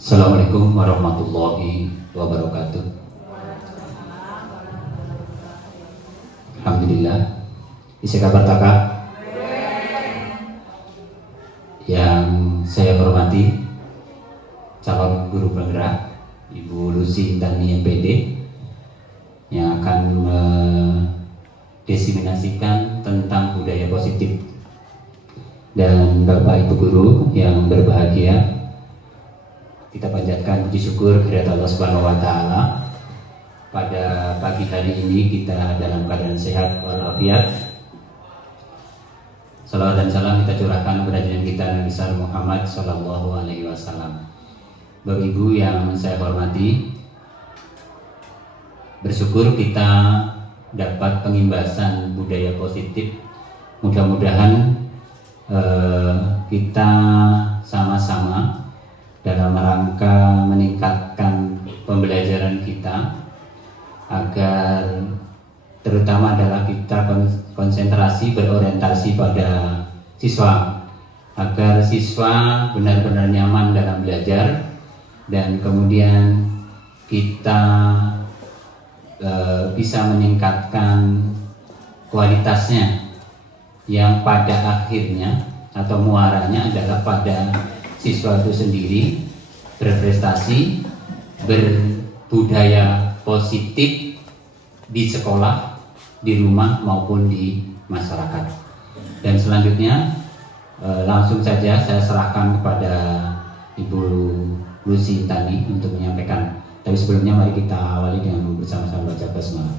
Assalamualaikum warahmatullahi wabarakatuh. Alhamdulillah. Isi kabar kakak yang saya hormati, calon guru penggerak Ibu Lucy Intani MPD yang akan mendesiminasikan tentang budaya positif, dan Bapak Ibu guru yang berbahagia, kita panjatkan puji syukur kehadirat Allah Subhanahu wa taala. Pada pagi hari ini kita dalam keadaan sehat walafiat. Salawat dan salam kita curahkan kepada junjungan kita Nabi besar Muhammad sallallahu alaihi wasallam. Bapak Ibu yang saya hormati, bersyukur kita dapat pengimbasan budaya positif. Mudah-mudahan kita sama-sama dalam rangka meningkatkan pembelajaran kita, agar terutama adalah kita konsentrasi berorientasi pada siswa, agar siswa benar-benar nyaman dalam belajar, dan kemudian kita bisa meningkatkan kualitasnya yang pada akhirnya atau muaranya adalah pada siswa itu sendiri berprestasi, berbudaya positif di sekolah, di rumah maupun di masyarakat. Dan selanjutnya langsung saja saya serahkan kepada Ibu Lucy Intani untuk menyampaikan. Tapi sebelumnya mari kita awali dengan bersama-sama baca basmalah.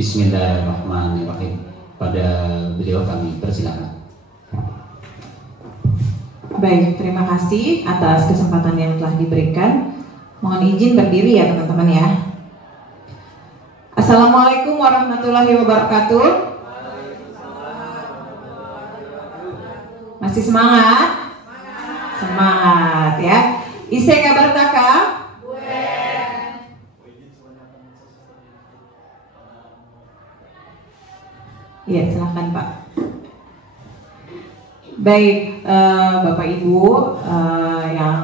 Bismillahirrahmanirrahim. Pada beliau kami persilakan. Baik, terima kasih atas kesempatan yang telah diberikan. Mohon izin berdiri ya teman-teman ya. Assalamualaikum warahmatullahi wabarakatuh. Masih semangat? Semangat ya. Isi kabar kakak? Iya, silakan Pak. Baik, Bapak Ibu yang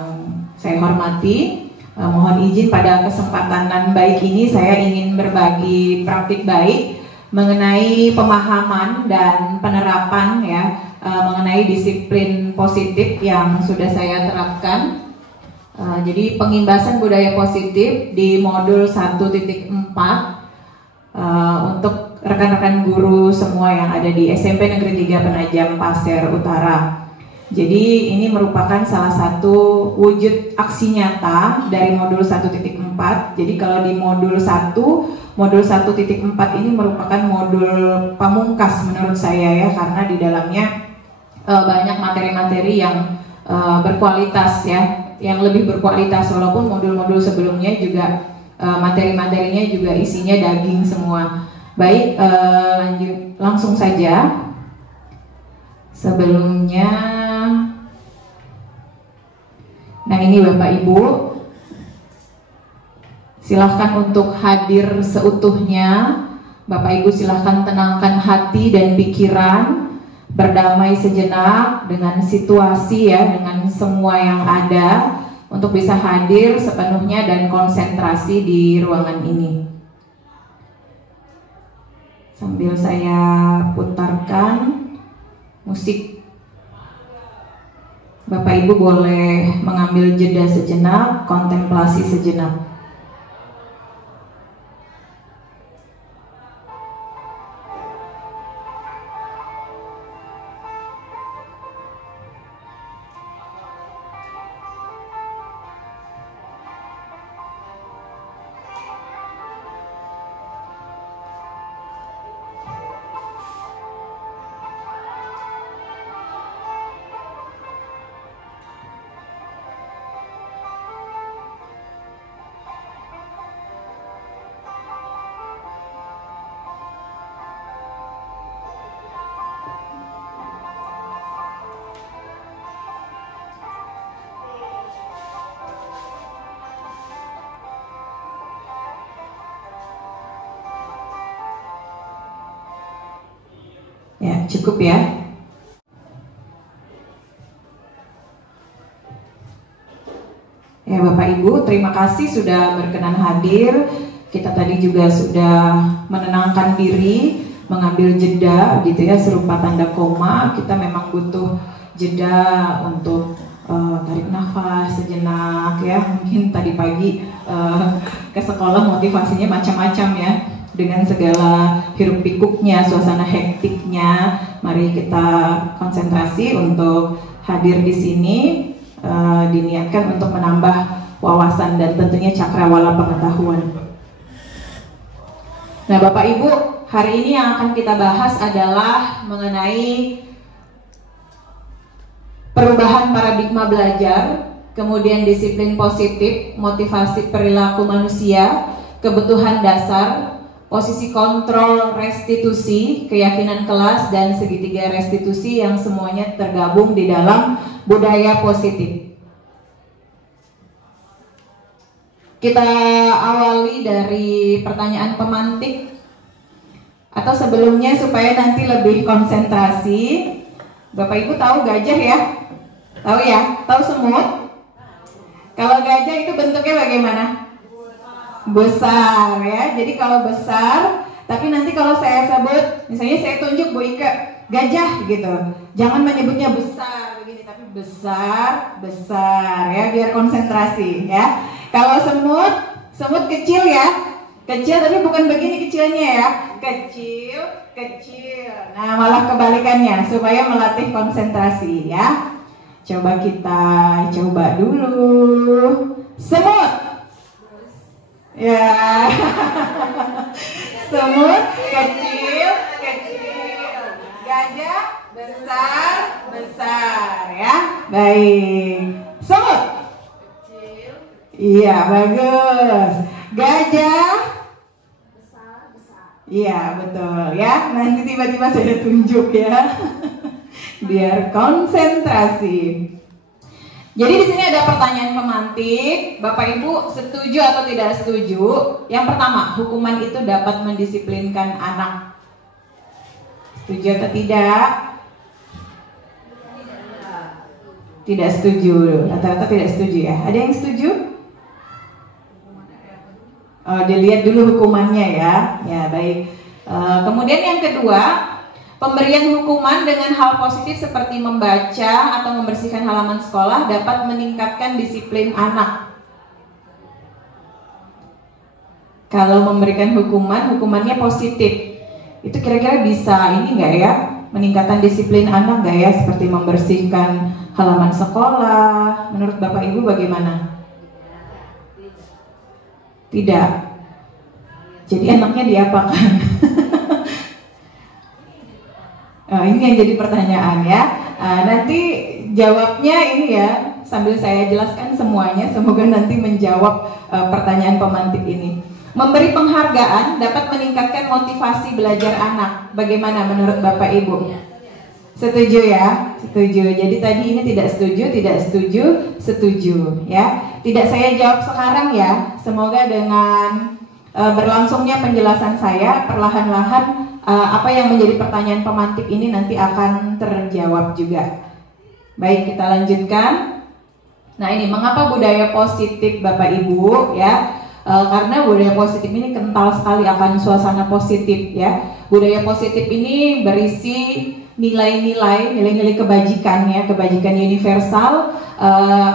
saya hormati, mohon izin pada kesempatan baik ini saya ingin berbagi praktik baik mengenai pemahaman dan penerapan ya mengenai disiplin positif yang sudah saya terapkan. Jadi pengimbasan budaya positif di modul 1.4 untuk rekan-rekan guru semua yang ada di SMP Negeri 3 Penajam Pasir Utara. Jadi ini merupakan salah satu wujud aksi nyata dari modul 1.4. Jadi kalau di modul 1, modul 1.4 ini merupakan modul pamungkas menurut saya ya, karena di dalamnya banyak materi-materi yang berkualitas ya, yang lebih berkualitas, walaupun modul-modul sebelumnya juga materi-materinya juga isinya daging semua. Baik, lanjut langsung saja. Sebelumnya, nah ini Bapak Ibu, silahkan untuk hadir seutuhnya. Bapak Ibu silahkan tenangkan hati dan pikiran, berdamai sejenak dengan situasi ya, dengan semua yang ada, untuk bisa hadir sepenuhnya dan konsentrasi di ruangan ini. Sambil saya putarkan musik, Bapak Ibu boleh mengambil jeda sejenak, kontemplasi sejenak. Ya, cukup ya. Ya Bapak Ibu, terima kasih sudah berkenan hadir. Kita tadi juga sudah menenangkan diri, mengambil jeda gitu ya, serupa tanda koma. Kita memang butuh jeda untuk tarik nafas sejenak ya. Mungkin tadi pagi ke sekolah motivasinya macam-macam ya, dengan segala hiruk pikuknya, suasana hektiknya. Mari kita konsentrasi untuk hadir di sini, diniatkan untuk menambah wawasan dan tentunya cakrawala pengetahuan. Nah Bapak Ibu, hari ini yang akan kita bahas adalah mengenai perubahan paradigma belajar, kemudian disiplin positif, motivasi perilaku manusia, kebutuhan dasar, posisi kontrol restitusi, keyakinan kelas, dan segitiga restitusi yang semuanya tergabung di dalam budaya positif. Kita awali dari pertanyaan pemantik, atau sebelumnya supaya nanti lebih konsentrasi. Bapak Ibu tahu gajah ya? Tahu ya? Tahu semut? Kalau gajah itu bentuknya bagaimana? Besar ya. Jadi kalau besar, tapi nanti kalau saya sebut, misalnya saya tunjuk Bu Ike, gajah gitu, jangan menyebutnya besar begini, tapi besar ya, biar konsentrasi ya. Kalau semut kecil ya, kecil tapi bukan begini kecilnya ya, kecil. Nah malah kebalikannya supaya melatih konsentrasi ya. Coba kita coba dulu. Semut ya. Semut kecil. Gajah besar ya. Baik. Semut kecil. Iya bagus. Gajah besar. Iya betul ya. Nanti tiba-tiba saya tunjuk ya. Biar konsentrasi. Jadi di sini ada pertanyaan pemantik. Bapak Ibu setuju atau tidak setuju? Yang pertama, hukuman itu dapat mendisiplinkan anak. Setuju atau tidak? Tidak setuju. Rata-rata tidak setuju ya. Ada yang setuju? Oh, dilihat dulu hukumannya ya. Ya baik. Kemudian yang kedua, pemberian hukuman dengan hal positif seperti membaca atau membersihkan halaman sekolah dapat meningkatkan disiplin anak. Kalau memberikan hukumannya positif, itu kira-kira bisa ini nggak ya, meningkatkan disiplin anak nggak ya, seperti membersihkan halaman sekolah? Menurut Bapak Ibu bagaimana? Tidak. Jadi anaknya diapakan? Ini yang jadi pertanyaan ya. Nanti jawabnya ini ya, sambil saya jelaskan semuanya, semoga nanti menjawab pertanyaan pemantik ini. Memberi penghargaan dapat meningkatkan motivasi belajar anak. Bagaimana menurut Bapak Ibu? Setuju ya? Setuju. Jadi tadi ini tidak setuju ya. Tidak saya jawab sekarang ya. Semoga dengan berlangsungnya penjelasan saya, perlahan-lahan apa yang menjadi pertanyaan pemantik ini nanti akan terjawab juga. Baik, kita lanjutkan. Nah ini mengapa budaya positif Bapak Ibu ya? Karena budaya positif ini kental sekali akan suasana positif ya. Budaya positif ini berisi nilai-nilai kebajikan ya, kebajikan universal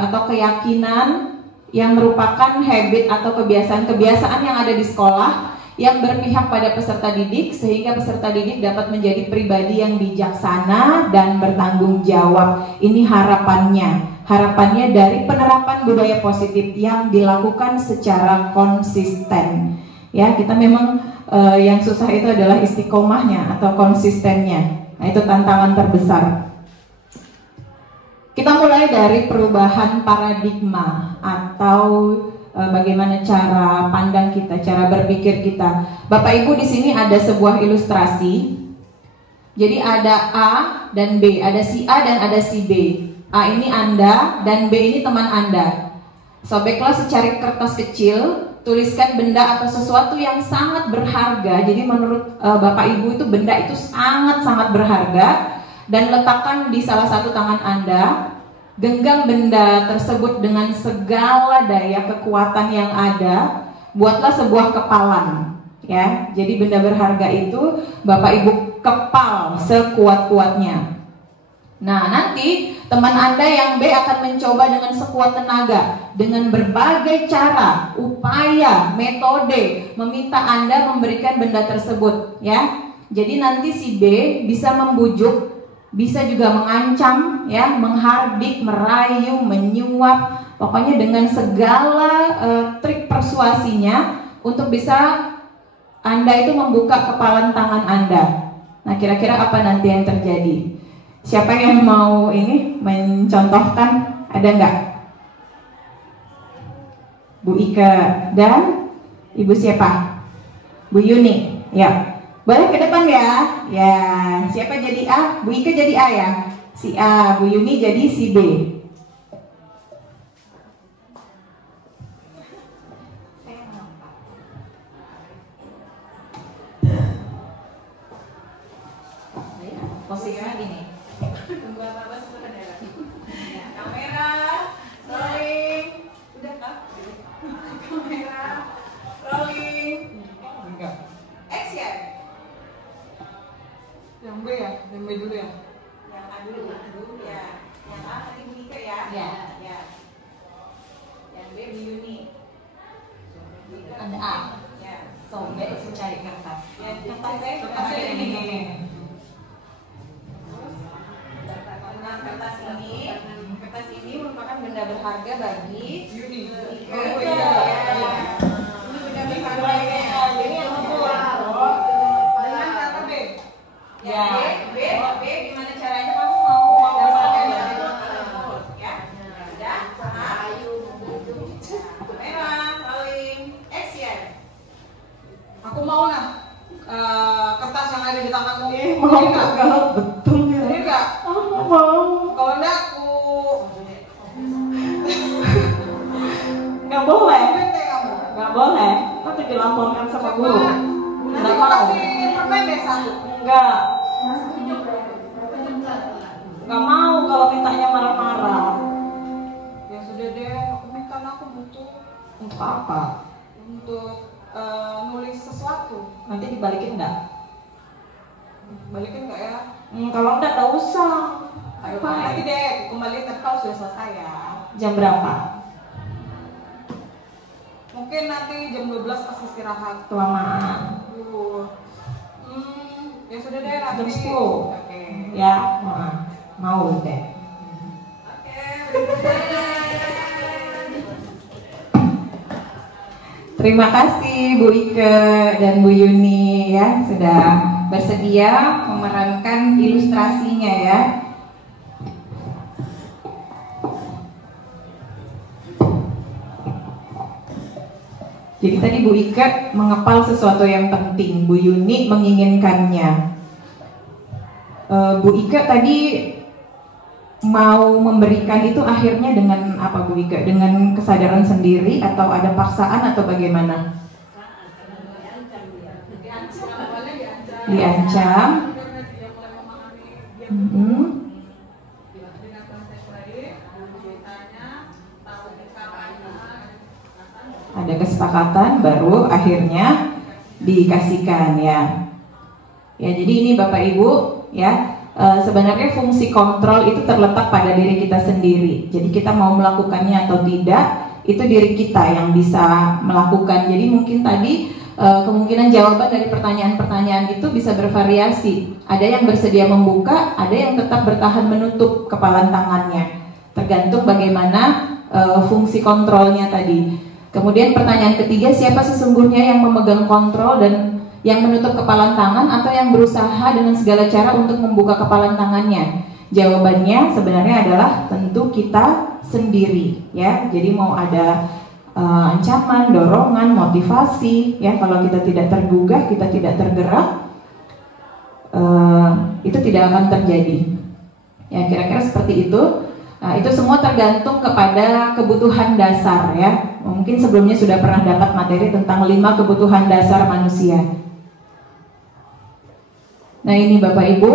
atau keyakinan yang merupakan habit atau kebiasaan yang ada di sekolah yang berpihak pada peserta didik sehingga peserta didik dapat menjadi pribadi yang bijaksana dan bertanggung jawab. Ini harapannya dari penerapan budaya positif yang dilakukan secara konsisten. Ya, kita memang yang susah itu adalah istiqomahnya atau konsistennya. Nah, itu tantangan terbesar. Kita mulai dari perubahan paradigma atau bagaimana cara pandang kita, cara berpikir kita. Bapak Ibu di sini ada sebuah ilustrasi. Jadi ada A dan B, ada si A dan ada si B. A ini Anda dan B ini teman Anda. Sobeklah secari kertas kecil, tuliskan benda atau sesuatu yang sangat berharga. Jadi menurut Bapak Ibu itu benda itu sangat-sangat berharga, dan letakkan di salah satu tangan Anda genggam benda tersebut dengan segala daya kekuatan yang ada, buatlah sebuah kepalan, ya. Jadi benda berharga itu Bapak Ibu kepal sekuat-kuatnya. Nah, nanti teman Anda yang B akan mencoba dengan sekuat tenaga, dengan berbagai cara, upaya, metode meminta Anda memberikan benda tersebut, ya. Jadi nanti si B bisa membujuk, bisa juga mengancam, ya, menghardik, merayu, menyuap, pokoknya dengan segala trik persuasinya untuk bisa Anda itu membuka kepalan tangan Anda. Nah, kira-kira apa nanti yang terjadi? Siapa yang mau ini mencontohkan? Ada nggak? Bu Ika dan Ibu siapa? Bu Yuni, ya. Boleh ke depan ya. Ya, siapa jadi A? Bu Ika jadi A ya. Si A, Bu Yuni jadi si B. Posisinya gini. Tunggu apa sebenarnya. Kamera, rolling. Udah kah? Kamera, rolling. Enggak. Action. Yang B ya? Yang B dulu ya? Yang A dulu ya. Yang A nanti Bu Ika ya. Ya. Ya. Yang B Bu Yuni. Ada A. Ya. So, B cari kertas. Yang kertasnya ini. Kertas ini merupakan benda berharga bagi Yuni. Ika. Ini benda berharga. Jadi yang kedua. Dengan kata B. Ya. B gimana caranya kamu mau mendapatkan ya? Sudah? Merah, rolling, action. Aku mau nah kertas yang ada di tanganmu. Mau nggak? Betul ya. Ini enggak? Mau. Kalau enggak aku Nggak boleh. bete kamu. Nggak boleh. Nanti dilaporkan sama guru. Nanti Nggak aku mau. kasih permen deh satu. Enggak. Nggak mau kalau mintanya marah-marah. Ya sudah deh, aku minta aku butuh Untuk apa? untuk nulis sesuatu. Nanti dibalikin nggak? Balikin nggak ya? Kalau nggak usah. Ayo nanti deh, aku kembali tapi kalau sudah selesai ya. Jam berapa? Mungkin nanti jam 12 pas istirahat. Kelamaan. Ya sudah deh nanti. Jam 10. Oke. Ya, mau deh. Terima kasih Bu Ike dan Bu Yuni ya sudah bersedia memerankan ilustrasinya ya. Jadi tadi Bu Ike mengepal sesuatu yang penting, Bu Yuni menginginkannya. Bu Ike tadi mau memberikan itu akhirnya dengan apa Bu Ike? Dengan kesadaran sendiri atau ada paksaan atau bagaimana? Diancam. Ada kesepakatan baru akhirnya dikasihkan ya. Ya jadi ini Bapak Ibu ya. Sebenarnya fungsi kontrol itu terletak pada diri kita sendiri. Jadi kita mau melakukannya atau tidak, itu diri kita yang bisa melakukan. Jadi mungkin tadi kemungkinan jawaban dari pertanyaan-pertanyaan itu bisa bervariasi. Ada yang bersedia membuka, ada yang tetap bertahan menutup kepalan tangannya. Tergantung bagaimana fungsi kontrolnya tadi. Kemudian pertanyaan ketiga, siapa sesungguhnya yang memegang kontrol dan yang menutup kepalan tangan atau yang berusaha dengan segala cara untuk membuka kepalan tangannya? Jawabannya sebenarnya adalah tentu kita sendiri ya. Jadi mau ada ancaman, dorongan, motivasi ya, kalau kita tidak tergugah, kita tidak tergerak, itu tidak akan terjadi. Ya kira-kira seperti itu. Nah, itu semua tergantung kepada kebutuhan dasar ya. Mungkin sebelumnya sudah pernah dapat materi tentang 5 kebutuhan dasar manusia. Nah ini Bapak Ibu,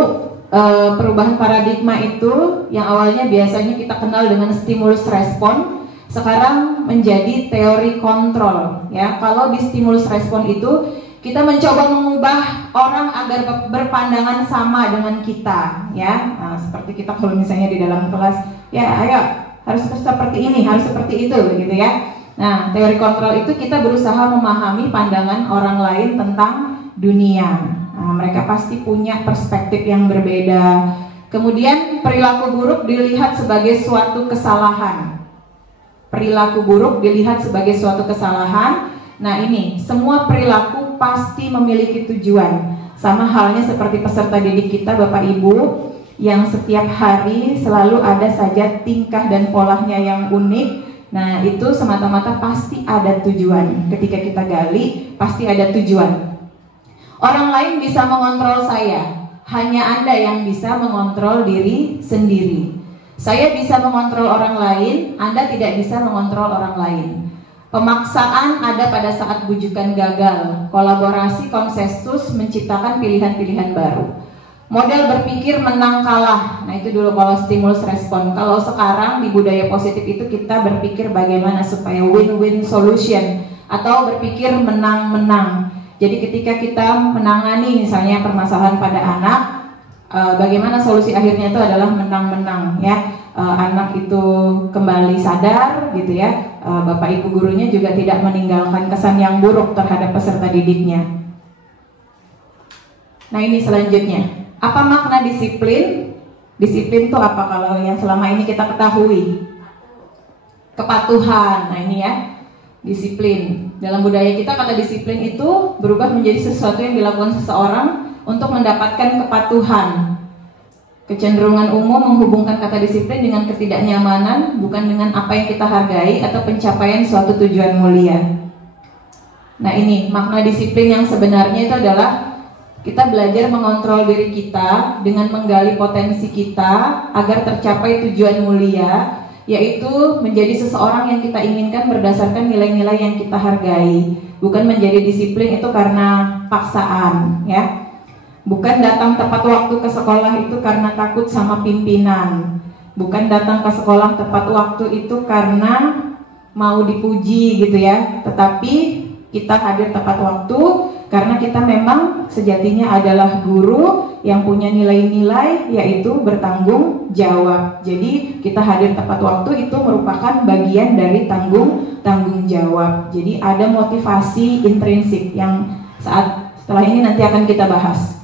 perubahan paradigma itu yang awalnya biasanya kita kenal dengan stimulus respon, sekarang menjadi teori kontrol. Ya, kalau di stimulus respon itu kita mencoba mengubah orang agar berpandangan sama dengan kita, ya. Nah, seperti kita kalau misalnya di dalam kelas, ya ayo harus seperti ini, harus seperti itu, gitu ya. Nah, teori kontrol itu kita berusaha memahami pandangan orang lain tentang dunia. Nah, mereka pasti punya perspektif yang berbeda. Kemudian perilaku buruk dilihat sebagai suatu kesalahan. Perilaku buruk dilihat sebagai suatu kesalahan. Nah, ini semua perilaku pasti memiliki tujuan. Sama halnya seperti peserta didik kita Bapak Ibu yang setiap hari selalu ada saja tingkah dan polanya yang unik. Nah, itu semata-mata pasti ada tujuan. Ketika kita gali, pasti ada tujuan. Orang lain bisa mengontrol saya, hanya Anda yang bisa mengontrol diri sendiri. Saya bisa mengontrol orang lain, Anda tidak bisa mengontrol orang lain. Pemaksaan ada pada saat bujukan gagal. Kolaborasi konsensus menciptakan pilihan-pilihan baru. Model berpikir menang kalah. Nah, itu dulu kalau stimulus respon. Kalau sekarang di budaya positif itu kita berpikir bagaimana supaya win-win solution atau berpikir menang-menang. Jadi ketika kita menangani misalnya permasalahan pada anak, bagaimana solusi akhirnya itu adalah menang-menang, ya. Anak itu kembali sadar, gitu ya. Bapak ibu gurunya juga tidak meninggalkan kesan yang buruk terhadap peserta didiknya. Nah, ini selanjutnya, apa makna disiplin? Disiplin itu apa kalau yang selama ini kita ketahui? Kepatuhan. Nah, ini ya, disiplin. Dalam budaya kita kata disiplin itu berubah menjadi sesuatu yang dilakukan seseorang untuk mendapatkan kepatuhan. Kecenderungan umum menghubungkan kata disiplin dengan ketidaknyamanan, bukan dengan apa yang kita hargai atau pencapaian suatu tujuan mulia. Nah, ini makna disiplin yang sebenarnya itu adalah kita belajar mengontrol diri kita dengan menggali potensi kita agar tercapai tujuan mulia, yaitu menjadi seseorang yang kita inginkan berdasarkan nilai-nilai yang kita hargai. Bukan menjadi disiplin itu karena paksaan, ya. Bukan datang tepat waktu ke sekolah itu karena takut sama pimpinan. Bukan datang ke sekolah tepat waktu itu karena mau dipuji, gitu ya. Tetapi kita hadir tepat waktu karena kita memang sejatinya adalah guru yang punya nilai-nilai, yaitu bertanggung jawab. Jadi kita hadir tepat waktu itu merupakan bagian dari tanggung jawab. Jadi ada motivasi intrinsik yang setelah ini nanti akan kita bahas.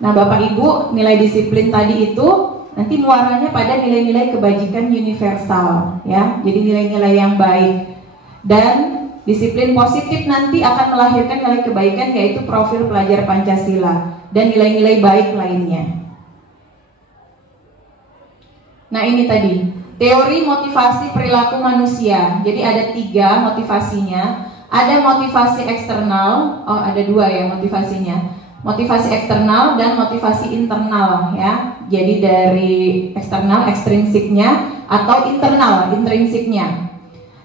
Nah, Bapak Ibu, nilai disiplin tadi itu nanti muaranya pada nilai-nilai kebajikan universal, ya. Jadi nilai-nilai yang baik. Dan disiplin positif nanti akan melahirkan nilai kebaikan, yaitu profil pelajar Pancasila dan nilai-nilai baik lainnya. Nah, ini tadi teori motivasi perilaku manusia. Jadi ada 3 motivasinya. Ada motivasi eksternal, ada 2 ya motivasinya. Motivasi eksternal dan motivasi internal, ya. Jadi dari eksternal ekstrinsiknya atau internal intrinsiknya.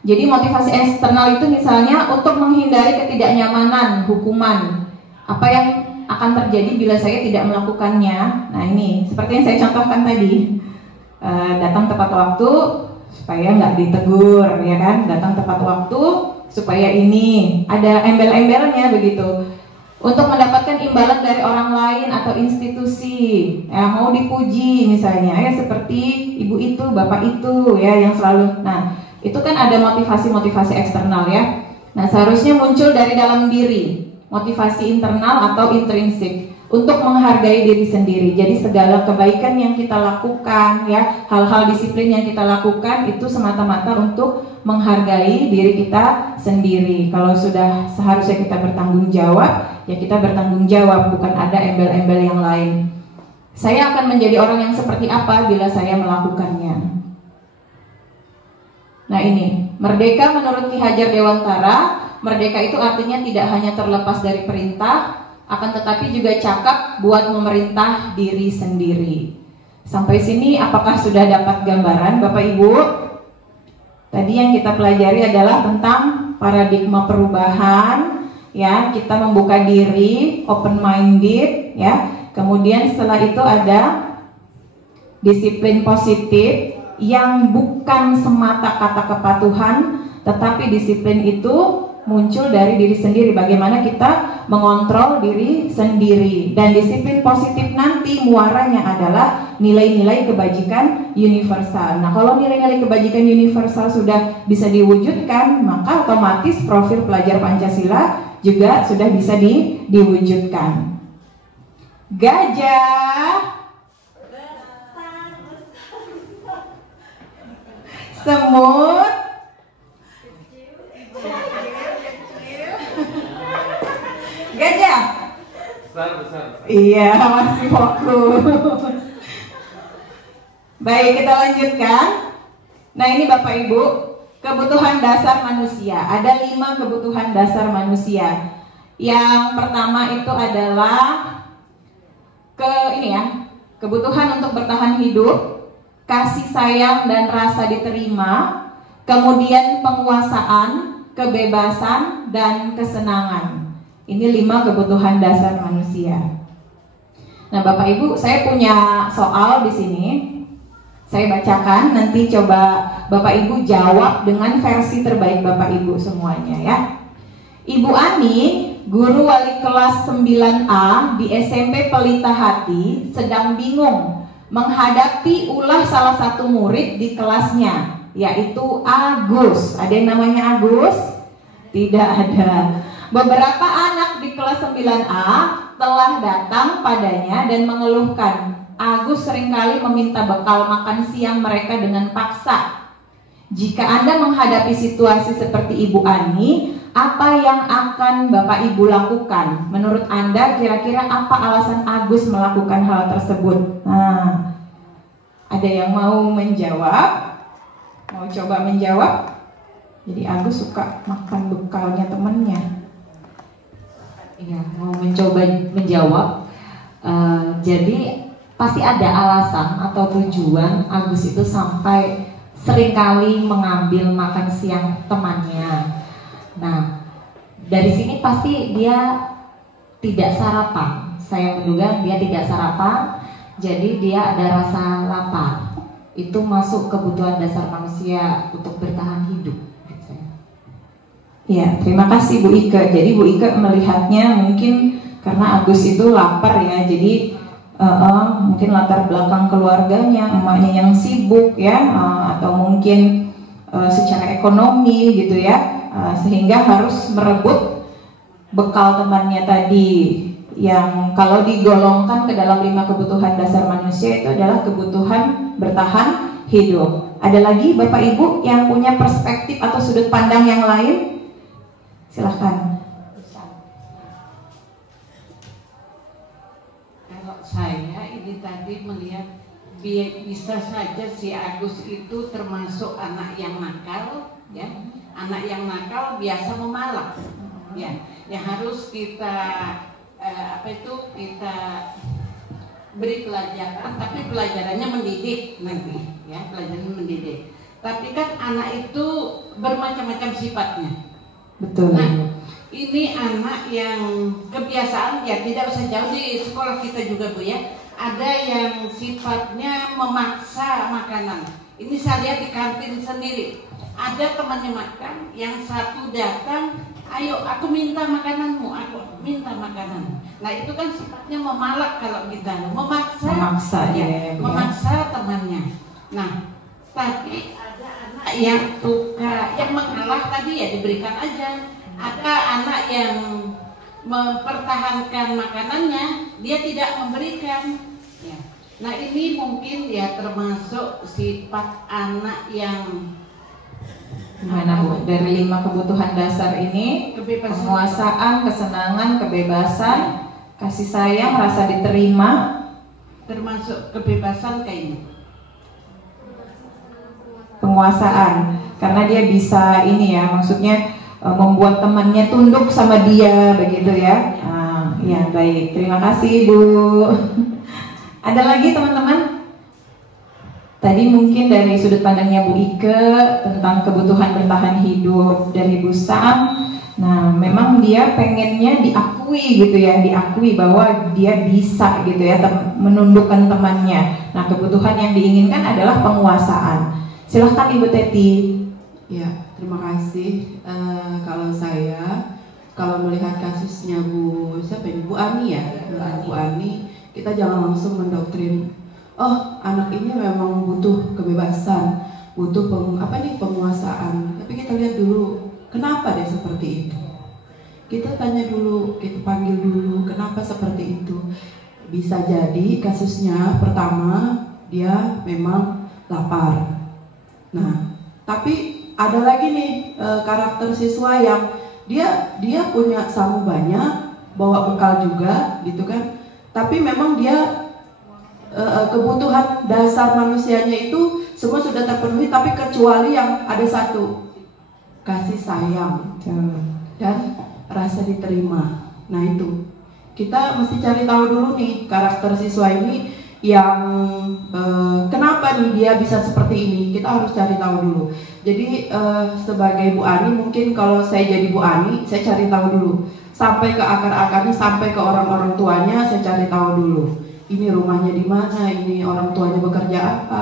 Jadi motivasi eksternal itu misalnya untuk menghindari ketidaknyamanan, hukuman. Apa yang akan terjadi bila saya tidak melakukannya? Nah, ini seperti yang saya contohkan tadi. Datang tepat waktu supaya nggak ditegur, ya kan? Datang tepat waktu supaya ini ada embel-embelnya begitu. Untuk mendapatkan imbalan dari orang lain atau institusi, ya, mau dipuji misalnya, ya seperti ibu itu, bapak itu, ya yang selalu. Nah, itu kan ada motivasi-motivasi eksternal, ya. Nah, seharusnya muncul dari dalam diri, motivasi internal atau intrinsik untuk menghargai diri sendiri. Jadi segala kebaikan yang kita lakukan, ya, hal-hal disiplin yang kita lakukan itu semata-mata untuk menghargai diri kita sendiri. Kalau sudah seharusnya kita bertanggung jawab, ya kita bertanggung jawab, bukan ada embel-embel yang lain. Saya akan menjadi orang yang seperti apa bila saya melakukannya. Nah, ini merdeka menurut Ki Hajar Dewantara. Merdeka itu artinya tidak hanya terlepas dari perintah, akan tetapi juga cakap buat memerintah diri sendiri. Sampai sini apakah sudah dapat gambaran Bapak Ibu? Tadi yang kita pelajari adalah tentang paradigma perubahan, ya. Kita membuka diri, open minded, ya. Kemudian setelah itu ada disiplin positif yang bukan semata kata kepatuhan, tetapi disiplin itu muncul dari diri sendiri, bagaimana kita mengontrol diri sendiri. Dan disiplin positif nanti muaranya adalah nilai-nilai kebajikan universal. Nah, kalau nilai-nilai kebajikan universal sudah bisa diwujudkan, maka otomatis profil pelajar Pancasila juga sudah bisa diwujudkan. Gajah, semut, gajah. Besar. Iya, masih fokus. Baik, kita lanjutkan. Nah, ini Bapak Ibu, kebutuhan dasar manusia. Ada 5 kebutuhan dasar manusia. Yang pertama itu adalah kebutuhan untuk bertahan hidup, kasih sayang dan rasa diterima, kemudian penguasaan, kebebasan, dan kesenangan. Ini 5 kebutuhan dasar manusia. Nah, Bapak Ibu, saya punya soal di sini. Saya bacakan, nanti coba Bapak Ibu jawab dengan versi terbaik Bapak Ibu semuanya ya. Ibu Ani, guru wali kelas 9A di SMP Pelita Hati, sedang bingung menghadapi ulah salah satu murid di kelasnya, yaitu Agus. Ada yang namanya Agus? Tidak ada. Beberapa anak di kelas 9A telah datang padanya dan mengeluhkan Agus seringkali meminta bekal makan siang mereka dengan paksa. Jika Anda menghadapi situasi seperti Ibu Ani, apa yang akan Bapak Ibu lakukan? Menurut Anda kira-kira apa alasan Agus melakukan hal tersebut? Nah, ada yang mau menjawab? Mau coba menjawab? Jadi Agus suka makan bekalnya temannya. Iya, mau mencoba menjawab. Jadi pasti ada alasan atau tujuan Agus itu sampai seringkali mengambil makan siang temannya. Nah, dari sini pasti dia tidak sarapan. Saya menduga dia tidak sarapan, jadi dia ada rasa lapar. Itu masuk kebutuhan dasar manusia untuk bertahan hidup. Ya, terima kasih Bu Ike. Jadi Bu Ike melihatnya mungkin karena Agus itu lapar ya. Jadi mungkin latar belakang keluarganya, emaknya yang sibuk ya, atau mungkin secara ekonomi gitu ya, sehingga harus merebut bekal temannya tadi, yang kalau digolongkan ke dalam 5 kebutuhan dasar manusia itu adalah kebutuhan bertahan hidup. Ada lagi Bapak Ibu yang punya perspektif atau sudut pandang yang lain? Silahkan. Kalau saya ini tadi melihat bisa saja si Agus itu termasuk anak yang nakal, ya. Anak yang nakal biasa memalak, ya. Yang harus kita kita beri pelajaran, tapi pelajarannya mendidik nanti, ya, pelajarannya mendidik. Tapi kan anak itu bermacam-macam sifatnya. Betul. Nah, ini anak yang kebiasaan ya tidak usah jauh di sekolah kita juga Bu ya. Ada yang sifatnya memaksa makanan. Ini saya lihat di kantin sendiri. Ada temannya makan, yang satu datang, ayo aku minta makananmu, aku minta makanan. Nah itu kan sifatnya memalak kalau kita memaksa ya, memaksa temannya. Nah tapi ada anak yang suka, yang mengalah tadi ya diberikan aja. Ada anak yang mempertahankan makanannya, dia tidak memberikan. Ya. Nah ini mungkin ya termasuk sifat anak yang gimana Bu? Dari 5 kebutuhan dasar ini, kebebasan, penguasaan, kesenangan, kebebasan, kasih sayang, rasa diterima, termasuk kebebasan kayaknya. Penguasaan, karena dia bisa ini ya, maksudnya membuat temannya tunduk sama dia begitu ya. Ya baik, terima kasih Bu. Ada lagi teman-teman? Tadi mungkin dari sudut pandangnya Bu Ike tentang kebutuhan bertahan hidup, dari Bu Sam Nah, memang dia pengennya diakui gitu ya, diakui bahwa dia bisa gitu ya, menundukkan temannya. Nah, kebutuhan yang diinginkan adalah penguasaan. Silahkan Ibu Teti. Ya, terima kasih. Kalau melihat kasusnya Bu Ani ya, Bu Ani, kita jangan langsung mendoktrin. Oh, anak ini memang butuh kebebasan, butuh penguasaan. Tapi kita lihat dulu, kenapa dia seperti itu? Kita tanya dulu, kita panggil dulu, kenapa seperti itu? Bisa jadi kasusnya pertama dia memang lapar. Nah, tapi ada lagi nih karakter siswa yang dia punya sangu banyak, bawa bekal juga, gitu kan? Tapi memang dia kebutuhan dasar manusianya itu semua sudah terpenuhi, tapi kecuali yang ada satu, kasih sayang dan rasa diterima. Nah itu kita mesti cari tahu dulu nih karakter siswa ini yang kenapa nih dia bisa seperti ini. Kita harus cari tahu dulu. Jadi sebagai Bu Ani, mungkin kalau saya jadi Bu Ani, saya cari tahu dulu sampai ke akar-akarnya, sampai ke orang-orang tuanya, saya cari tahu dulu. Ini rumahnya di mana, ini orang tuanya bekerja apa,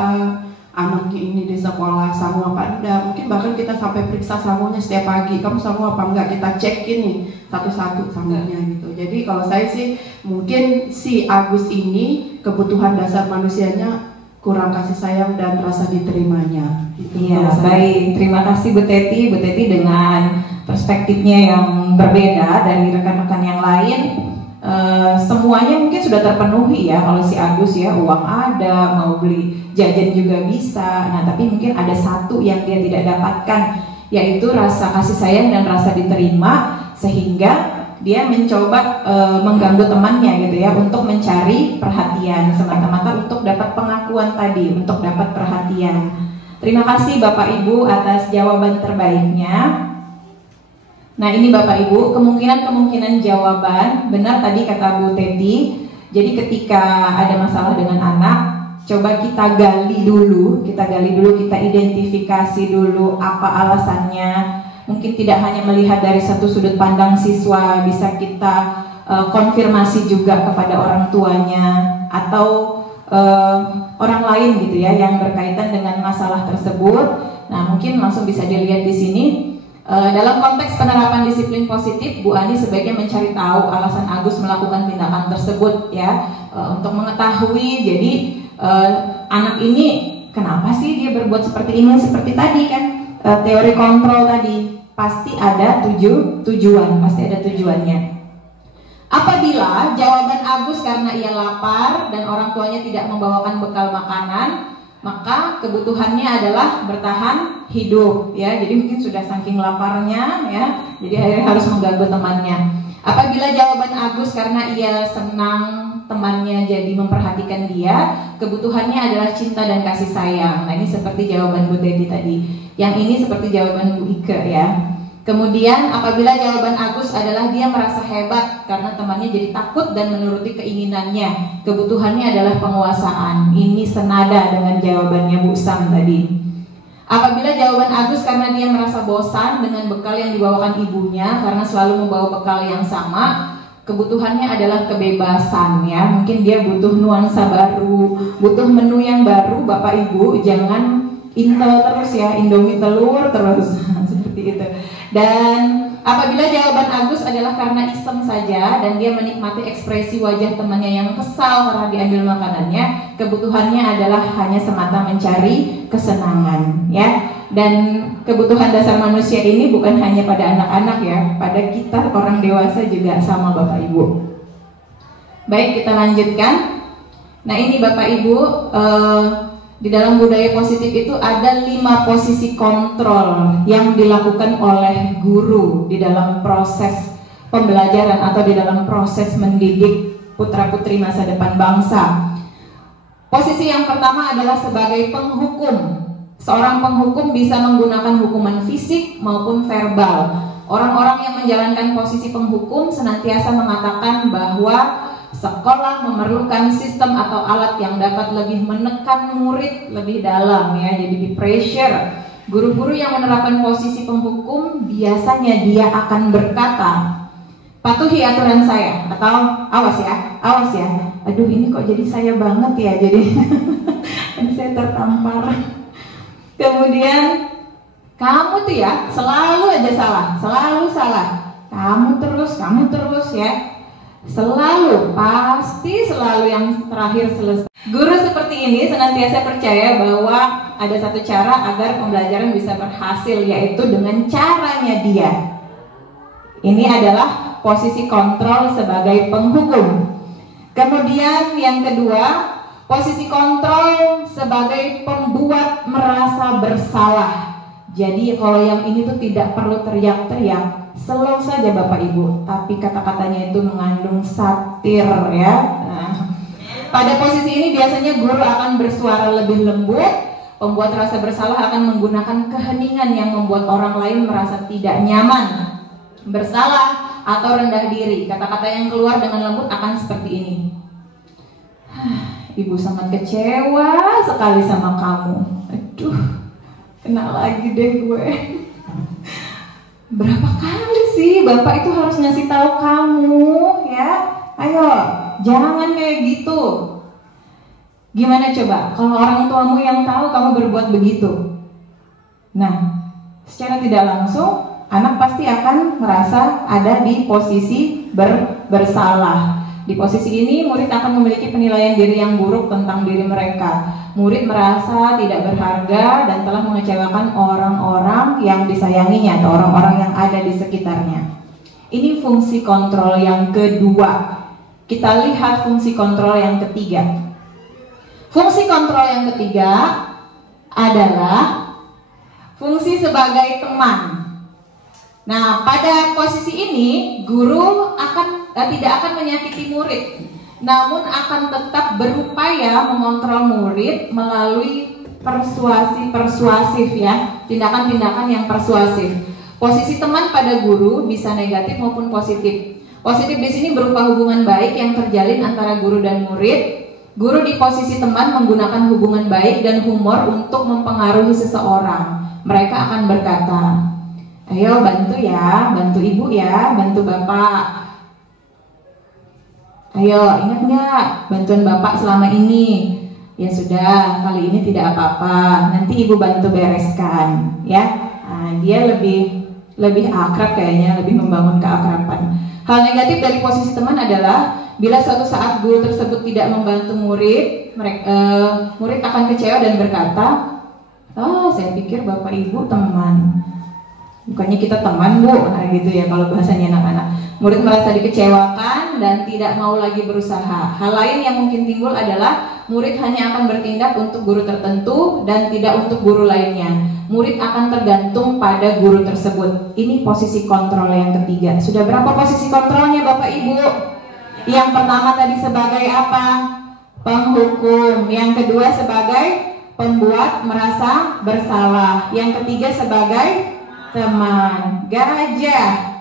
anaknya ini di sekolah sangu apa enggak. Mungkin bahkan kita sampai periksa sangunya setiap pagi, kamu sangu apa enggak, kita cek ini satu-satu sangunya gitu. Jadi kalau saya sih, mungkin si Agus ini kebutuhan dasar manusianya kurang kasih sayang dan rasa diterimanya. Iya, baik. Terima kasih Bu Teti. Bu Teti dengan perspektifnya yang berbeda dari rekan-rekan yang lain. Semuanya mungkin sudah terpenuhi ya. Kalau si Agus ya, uang ada, mau beli jajan juga bisa. Nah, tapi mungkin ada satu yang dia tidak dapatkan, yaitu rasa kasih sayang dan rasa diterima, sehingga dia mencoba mengganggu temannya gitu ya, untuk mencari perhatian, semata-mata untuk dapat pengakuan tadi, untuk dapat perhatian. Terima kasih Bapak Ibu atas jawaban terbaiknya. Nah ini Bapak Ibu, kemungkinan jawaban benar tadi kata Bu Teti. Jadi ketika ada masalah dengan anak, coba kita gali dulu, kita identifikasi dulu apa alasannya. Mungkin tidak hanya melihat dari satu sudut pandang siswa, bisa kita konfirmasi juga kepada orang tuanya atau orang lain gitu ya yang berkaitan dengan masalah tersebut. Nah, mungkin langsung bisa dilihat di sini. Dalam konteks penerapan disiplin positif, Bu Ani sebaiknya mencari tahu alasan Agus melakukan tindakan tersebut ya, untuk mengetahui jadi anak ini kenapa sih dia berbuat seperti ini, seperti tadi kan. Teori kontrol tadi pasti ada tujuannya. Apabila jawaban Agus karena ia lapar dan orang tuanya tidak membawakan bekal makanan, maka kebutuhannya adalah bertahan hidup ya. Jadi mungkin sudah saking laparnya ya, jadi akhirnya harus mengganggu temannya. Apabila jawaban Agus karena ia senang temannya jadi memperhatikan dia, kebutuhannya adalah cinta dan kasih sayang. Nah ini seperti jawaban Bu Teti tadi. Yang ini seperti jawaban Bu Ike ya. Kemudian apabila jawaban Agus adalah dia merasa hebat karena temannya jadi takut dan menuruti keinginannya, kebutuhannya adalah penguasaan. Ini senada dengan jawabannya Bu Sam tadi. Apabila jawaban Agus karena dia merasa bosan dengan bekal yang dibawakan ibunya karena selalu membawa bekal yang sama, kebutuhannya adalah kebebasan ya. Mungkin dia butuh nuansa baru, butuh menu yang baru. Bapak Ibu jangan Intel terus ya, Indomie telur terus seperti itu. Dan apabila jawaban Agus adalah karena iseng saja dan dia menikmati ekspresi wajah temannya yang kesal karena diambil makanannya, kebutuhannya adalah hanya semata mencari kesenangan ya. Dan kebutuhan dasar manusia ini bukan hanya pada anak-anak ya, pada kita orang dewasa juga sama Bapak Ibu. Baik, kita lanjutkan. Nah ini Bapak Ibu, di dalam budaya positif itu ada 5 posisi kontrol yang dilakukan oleh guru di dalam proses pembelajaran atau di dalam proses mendidik putra-putri masa depan bangsa. Posisi yang pertama adalah sebagai penghukum. Seorang penghukum bisa menggunakan hukuman fisik maupun verbal. Orang-orang yang menjalankan posisi penghukum senantiasa mengatakan bahwa sekolah memerlukan sistem atau alat yang dapat lebih menekan murid lebih dalam ya, jadi di pressure Guru-guru yang menerapkan posisi penghukum biasanya dia akan berkata, patuhi aturan saya, atau awas ya. Aduh, ini kok jadi saya banget ya, jadi saya tertampar. Kemudian kamu tuh ya selalu aja salah, selalu salah. Kamu terus ya. Pasti selalu yang terakhir selesai. Guru seperti ini senantiasa percaya bahwa ada satu cara agar pembelajaran bisa berhasil, yaitu dengan caranya dia. Ini adalah posisi kontrol sebagai penghukum. Kemudian yang kedua, posisi kontrol sebagai pembuat merasa bersalah. Jadi kalau yang ini tuh tidak perlu teriak-teriak, slow saja Bapak Ibu, tapi kata-katanya itu mengandung satir ya. Nah, pada posisi ini biasanya guru akan bersuara lebih lembut. Pembuat rasa bersalah akan menggunakan keheningan yang membuat orang lain merasa tidak nyaman, bersalah, atau rendah diri. Kata-kata yang keluar dengan lembut akan seperti ini. Ibu sangat kecewa sekali sama kamu. Aduh, kena lagi deh gue. Berapa kali sih Bapak itu harus ngasih tahu kamu ya? Ayo, jangan kayak gitu. Gimana coba kalau orang tuamu yang tahu kamu berbuat begitu? Nah, secara tidak langsung anak pasti akan merasa ada di posisi bersalah. Di posisi ini murid akan memiliki penilaian diri yang buruk tentang diri mereka. Murid merasa tidak berharga dan telah mengecewakan orang-orang yang disayanginya atau orang-orang yang ada di sekitarnya. Ini fungsi kontrol yang kedua. Kita lihat fungsi kontrol yang ketiga. Fungsi kontrol yang ketiga adalah fungsi sebagai teman. Nah, pada posisi ini guru tidak akan menyakiti murid, namun akan tetap berupaya mengontrol murid melalui persuasif ya, tindakan-tindakan yang persuasif. Posisi teman pada guru bisa negatif maupun positif. Positif di sini berupa hubungan baik yang terjalin antara guru dan murid. Guru di posisi teman menggunakan hubungan baik dan humor untuk mempengaruhi seseorang. Mereka akan berkata, ayo bantu ya, bantu ibu ya, bantu bapak. Ayo, ingat nggak bantuan bapak selama ini? Ya sudah, kali ini tidak apa-apa. Nanti ibu bantu bereskan, ya. Nah, dia lebih akrab kayaknya, lebih membangun keakraban. Hal negatif dari posisi teman adalah bila suatu saat guru tersebut tidak membantu murid, murid akan kecewa dan berkata, oh, saya pikir bapak ibu teman. Bukannya kita teman bu, nah gitu ya kalau bahasanya anak-anak. Murid merasa dikecewakan dan tidak mau lagi berusaha. Hal lain yang mungkin timbul adalah murid hanya akan bertindak untuk guru tertentu dan tidak untuk guru lainnya. Murid akan tergantung pada guru tersebut. Ini posisi kontrol yang ketiga. Sudah berapa posisi kontrolnya Bapak Ibu? Yang pertama tadi sebagai apa? Penghukum. Yang kedua sebagai pembuat merasa bersalah. Yang ketiga sebagai teman. Gajah.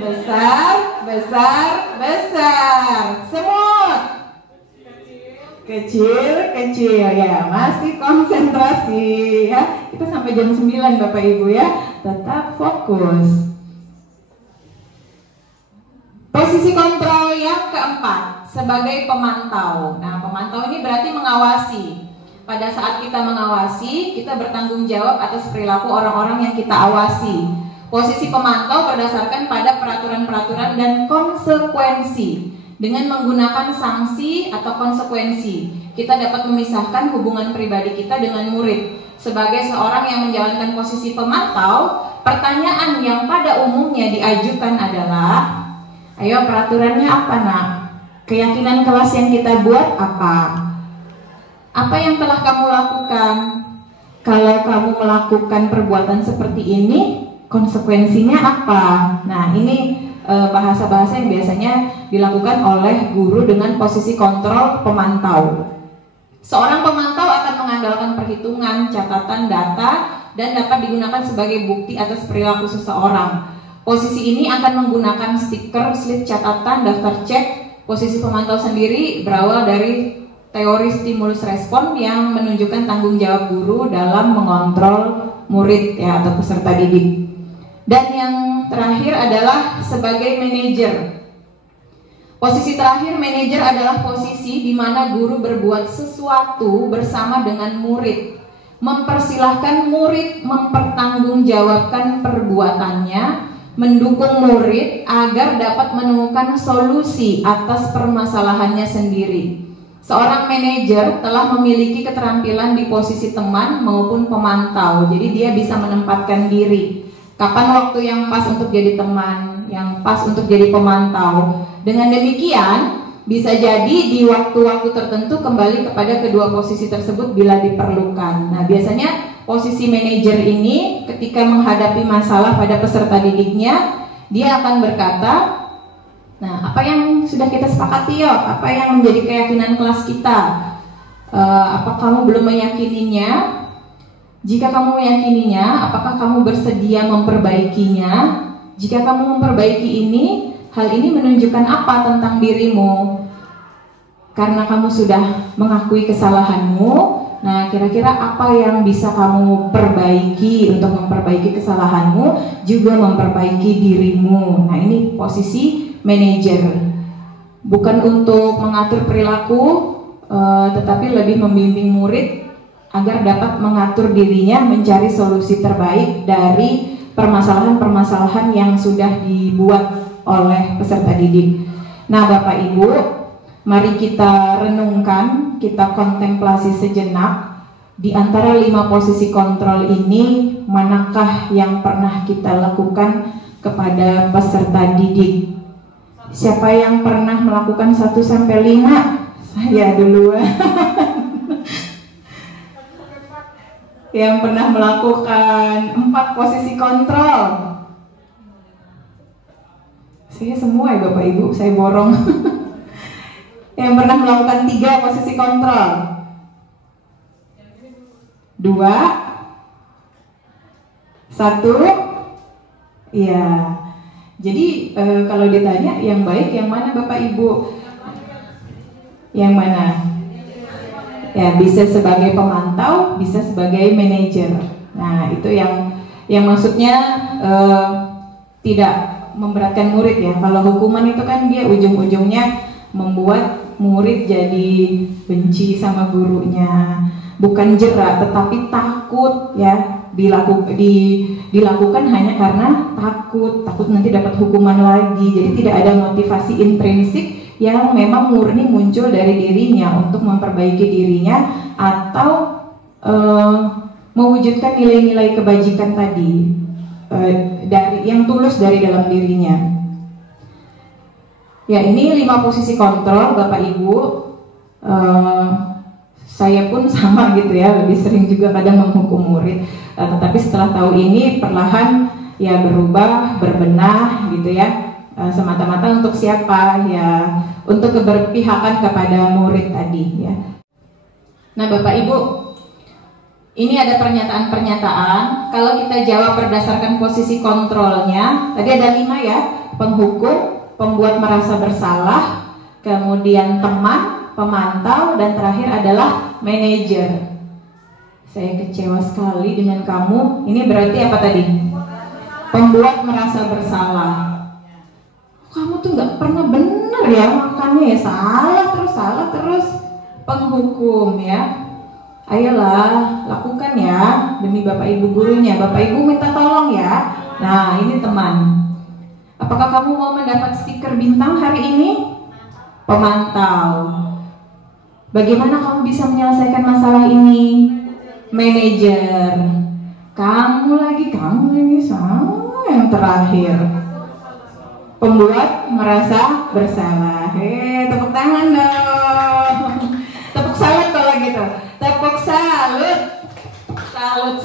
Besar, besar, besar. Semut. Kecil, kecil ya. Masih konsentrasi ya. Kita sampai jam 9 Bapak Ibu ya. Tetap fokus. Posisi kontrol yang keempat sebagai pemantau. Nah, pemantau ini berarti mengawasi. Pada saat kita mengawasi, kita bertanggung jawab atas perilaku orang-orang yang kita awasi. Posisi pemantau berdasarkan pada peraturan-peraturan dan konsekuensi. Dengan menggunakan sanksi atau konsekuensi, kita dapat memisahkan hubungan pribadi kita dengan murid. Sebagai seorang yang menjalankan posisi pemantau, pertanyaan yang pada umumnya diajukan adalah, ayo peraturannya apa nak? Keyakinan kelas yang kita buat apa? Apa yang telah kamu lakukan? Kalau kamu melakukan perbuatan seperti ini, konsekuensinya apa? Nah, ini bahasa-bahasa yang biasanya dilakukan oleh guru dengan posisi kontrol pemantau. Seorang pemantau akan mengandalkan perhitungan, catatan, data, dan dapat digunakan sebagai bukti atas perilaku seseorang. Posisi ini akan menggunakan stiker, slip catatan, daftar cek. Posisi pemantau sendiri berawal dari teori stimulus respon yang menunjukkan tanggung jawab guru dalam mengontrol murid ya atau peserta didik. Dan yang terakhir adalah sebagai manajer. Posisi terakhir manajer adalah posisi di mana guru berbuat sesuatu bersama dengan murid, mempersilahkan murid mempertanggungjawabkan perbuatannya, mendukung murid agar dapat menemukan solusi atas permasalahannya sendiri. Seorang manajer telah memiliki keterampilan di posisi teman maupun pemantau, jadi dia bisa menempatkan diri. Kapan waktu yang pas untuk jadi teman, yang pas untuk jadi pemantau. Dengan demikian, bisa jadi di waktu-waktu tertentu kembali kepada kedua posisi tersebut bila diperlukan. Nah, biasanya posisi manajer ini ketika menghadapi masalah pada peserta didiknya, dia akan berkata, nah, apa yang sudah kita sepakati ya? Apa yang menjadi keyakinan kelas kita? Apa kamu belum meyakininya? Jika kamu meyakininya, apakah kamu bersedia memperbaikinya? Jika kamu memperbaiki ini, hal ini menunjukkan apa tentang dirimu? Karena kamu sudah mengakui kesalahanmu, nah kira-kira apa yang bisa kamu perbaiki untuk memperbaiki kesalahanmu, juga memperbaiki dirimu. Nah, ini posisi manajer. Bukan untuk mengatur perilaku, tetapi lebih membimbing murid agar dapat mengatur dirinya mencari solusi terbaik dari permasalahan-permasalahan yang sudah dibuat oleh peserta didik. Nah, Bapak Ibu, mari kita renungkan, kita kontemplasi sejenak. Di antara 5 posisi kontrol ini, manakah yang pernah kita lakukan kepada peserta didik? Siapa yang pernah melakukan 1 sampai 5? Saya duluan. Yang pernah melakukan 4 posisi kontrol. Saya semua ya Bapak Ibu, saya borong. Yang pernah melakukan 3 posisi kontrol. 2 1. Iya. Jadi kalau ditanya yang baik yang mana Bapak Ibu? Yang mana? Ya, bisa sebagai pemantau, bisa sebagai manajer. Nah, itu yang maksudnya tidak memberatkan murid ya. Kalau hukuman itu kan dia ujung-ujungnya membuat murid jadi benci sama gurunya. Bukan jerak, tetapi takut ya. Dilakukan hanya karena takut nanti dapat hukuman lagi. Jadi tidak ada motivasi intrinsik yang memang murni muncul dari dirinya untuk memperbaiki dirinya atau mewujudkan nilai-nilai kebajikan tadi dari yang tulus dari dalam dirinya. Ya, ini 5 posisi kontrol Bapak Ibu. Saya pun sama gitu ya, lebih sering juga kadang menghukum murid. Tetapi setelah tahu ini perlahan ya berubah, berbenah gitu ya. Semata-mata untuk siapa ya, untuk keberpihakan kepada murid tadi ya. Nah, Bapak Ibu, ini ada pernyataan-pernyataan. Kalau kita jawab berdasarkan posisi kontrolnya, tadi ada 5 ya: penghukum, pembuat merasa bersalah, kemudian teman, pemantau, dan terakhir adalah manajer. Saya kecewa sekali dengan kamu. Ini berarti apa tadi? Pembuat merasa bersalah. Kamu tuh nggak pernah bener ya makannya ya, salah terus. Penghukum ya, ayolah lakukan ya demi Bapak Ibu gurunya. Bapak Ibu minta tolong ya. Nah, ini teman. Apakah kamu mau mendapat stiker bintang hari ini? Pemantau. Bagaimana kamu bisa menyelesaikan masalah ini? Manajer. Kamu lagi sama yang terakhir. Pembuat merasa bersalah. Tepuk tangan dong. Tepuk salut kalau gitu. Tepuk salut. Salut.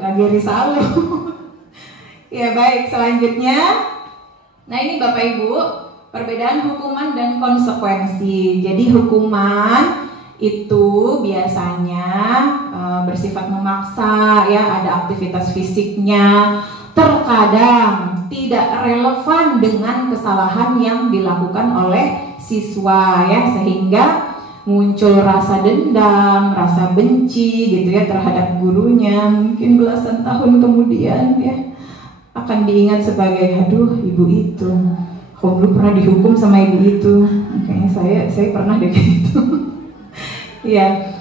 Nggak giri salut. Ya baik, selanjutnya. Nah, ini Bapak Ibu, perbedaan hukuman dan konsekuensi. Jadi hukuman itu biasanya bersifat memaksa ya, ada aktivitas fisiknya, terkadang tidak relevan dengan kesalahan yang dilakukan oleh siswa ya, sehingga muncul rasa dendam, rasa benci gitu ya terhadap gurunya. Mungkin belasan tahun kemudian ya akan diingat sebagai, aduh ibu itu, kok dulu pernah dihukum sama ibu itu. Kayaknya saya pernah deh gitu. Ya,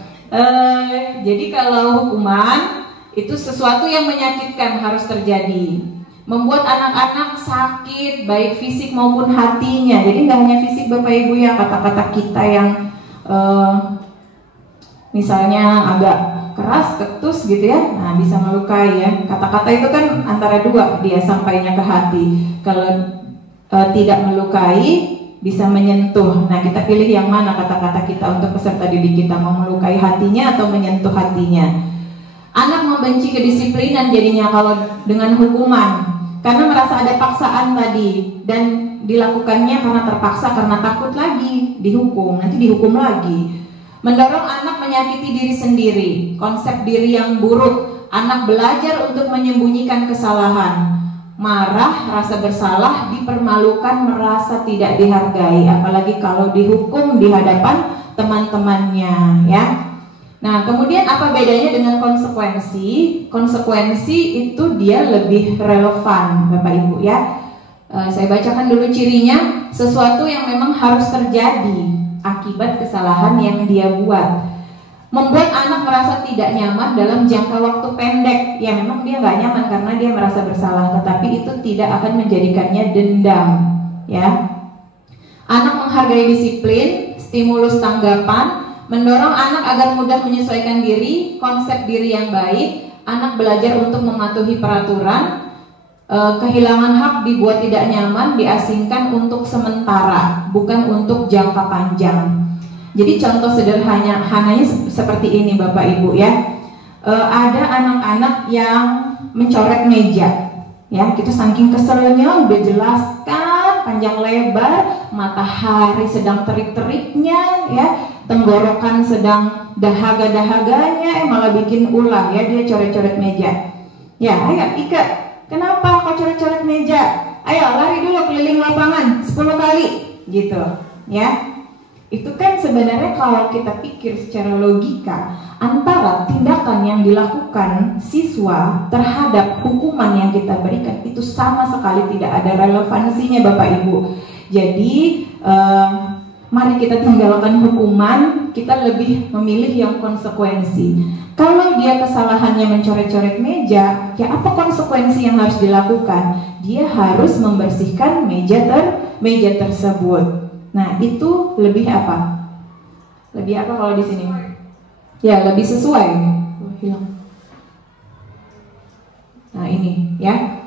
jadi kalau hukuman itu sesuatu yang menyakitkan harus terjadi, membuat anak-anak sakit baik fisik maupun hatinya. Jadi nggak hanya fisik Bapak Ibu ya, kata-kata kita yang misalnya agak keras, ketus gitu ya, nah bisa melukai ya. Kata-kata itu kan antara dua dia sampainya ke hati. Kalau tidak melukai bisa menyentuh. Nah kita pilih yang mana kata-kata kita untuk peserta didik kita, mau melukai hatinya atau menyentuh hatinya. Anak membenci kedisiplinan jadinya kalau dengan hukuman, karena merasa ada paksaan tadi dan dilakukannya karena terpaksa, karena takut lagi dihukum, nanti dihukum lagi. Mendorong anak menyakiti diri sendiri, konsep diri yang buruk. Anak belajar untuk menyembunyikan kesalahan, marah, rasa bersalah, dipermalukan, merasa tidak dihargai, apalagi kalau dihukum di hadapan teman-temannya ya. Nah kemudian apa bedanya dengan konsekuensi? Konsekuensi itu dia lebih relevan Bapak Ibu ya. Saya bacakan dulu cirinya. Sesuatu yang memang harus terjadi akibat kesalahan yang dia buat. Membuat anak merasa tidak nyaman dalam jangka waktu pendek. Ya memang dia nggak nyaman karena dia merasa bersalah, tetapi itu tidak akan menjadikannya dendam ya. Anak menghargai disiplin, stimulus tanggapan, mendorong anak agar mudah menyesuaikan diri, konsep diri yang baik. Anak belajar untuk mematuhi peraturan. Kehilangan hak dibuat tidak nyaman, diasingkan untuk sementara, bukan untuk jangka panjang. Jadi contoh sederhananya seperti ini Bapak Ibu ya. Ada anak-anak yang mencoret meja ya, kita saking keselnya udah jelaskan panjang lebar, matahari sedang terik-teriknya ya, tenggorokan sedang dahaga-dahaganya, malah bikin ulah ya, dia coret-coret meja. Ya ayo Ika, kenapa kau coret-coret meja? Ayo lari dulu keliling lapangan 10 kali gitu ya. Itu kan sebenarnya kalau kita pikir secara logika, antara tindakan yang dilakukan siswa terhadap hukuman yang kita berikan itu sama sekali tidak ada relevansinya Bapak Ibu. Jadi mari kita tinggalkan hukuman, kita lebih memilih yang konsekuensi. Kalau dia kesalahannya mencoret-coret meja, ya apa konsekuensi yang harus dilakukan? Dia harus membersihkan meja tersebut. Nah, itu lebih apa? Lebih apa kalau di sini? Ya, lebih sesuai. Hilang. Nah, ini ya.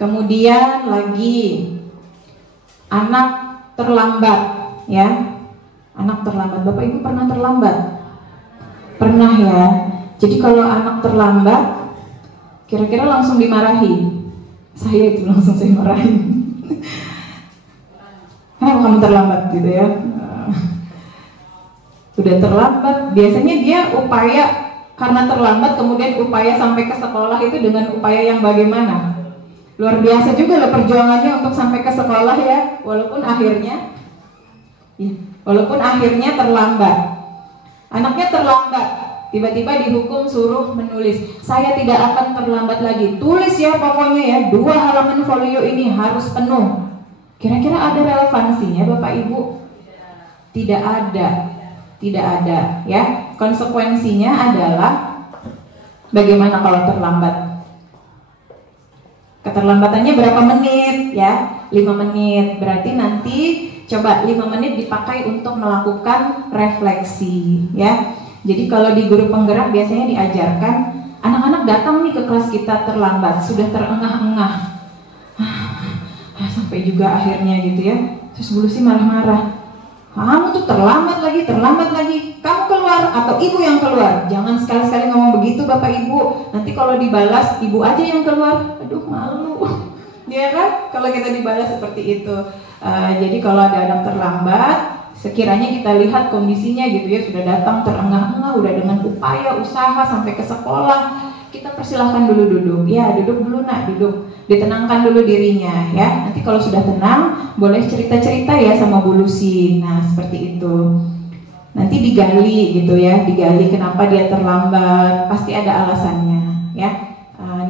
Kemudian lagi anak terlambat, ya. Anak terlambat. Bapak Ibu pernah terlambat? Pernah ya. Jadi kalau anak terlambat, kira-kira langsung dimarahi. Saya itu langsung saya marahin. Kenapa kamu terlambat gitu ya? Sudah terlambat, biasanya dia upaya karena terlambat kemudian upaya sampai ke sekolah itu dengan upaya yang bagaimana? Luar biasa juga loh perjuangannya untuk sampai ke sekolah ya, walaupun akhirnya terlambat. Anaknya terlambat, tiba-tiba dihukum suruh menulis. Saya tidak akan terlambat lagi. Tulis ya pokoknya ya, 2 halaman folio ini harus penuh. Kira-kira ada relevansinya Bapak Ibu? Tidak ada ya. Konsekuensinya adalah bagaimana kalau terlambat? Keterlambatannya berapa menit ya? 5 menit. Berarti nanti coba 5 menit dipakai untuk melakukan refleksi ya. Jadi kalau di guru penggerak biasanya diajarkan anak-anak datang nih ke kelas kita terlambat, sudah terengah-engah. Sampai juga akhirnya gitu ya. Terus Bu Lucy marah-marah. Kamu tuh terlambat lagi. Kamu keluar atau ibu yang keluar? Jangan sekali-sekali ngomong begitu Bapak Ibu. Nanti kalau dibalas ibu aja yang keluar. Aduh malu. Ya kan? Kalau kita dibalas seperti itu. Jadi kalau ada anak terlambat, sekiranya kita lihat kondisinya gitu ya, sudah datang terengah-engah, udah dengan upaya usaha sampai ke sekolah, kita persilahkan dulu duduk. Ya duduk dulu nak, duduk. ditenangkan dulu dirinya ya. Nanti kalau sudah tenang, boleh cerita-cerita ya sama Bu Lucy. Nah, seperti itu. Nanti digali gitu ya, digali kenapa dia terlambat, pasti ada alasannya ya.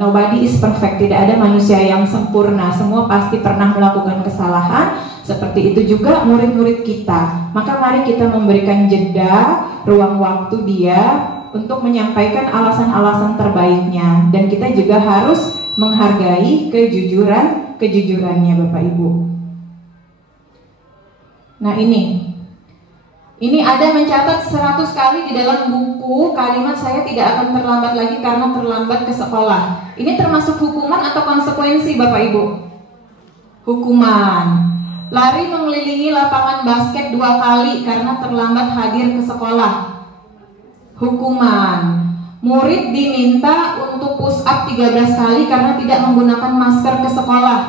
Nobody is perfect, tidak ada manusia yang sempurna, semua pasti pernah melakukan kesalahan. Seperti itu juga murid-murid kita. Maka mari kita memberikan jeda, ruang waktu dia untuk menyampaikan alasan-alasan terbaiknya. Dan kita juga harus menghargai kejujurannya Bapak Ibu. Nah ini ada mencatat 100 kali di dalam buku kalimat saya tidak akan terlambat lagi karena terlambat ke sekolah. Ini termasuk hukuman atau konsekuensi Bapak Ibu? Hukuman. Lari mengelilingi lapangan basket 2 kali karena terlambat hadir ke sekolah. Hukuman. Murid diminta untuk push up 13 kali karena tidak menggunakan masker ke sekolah.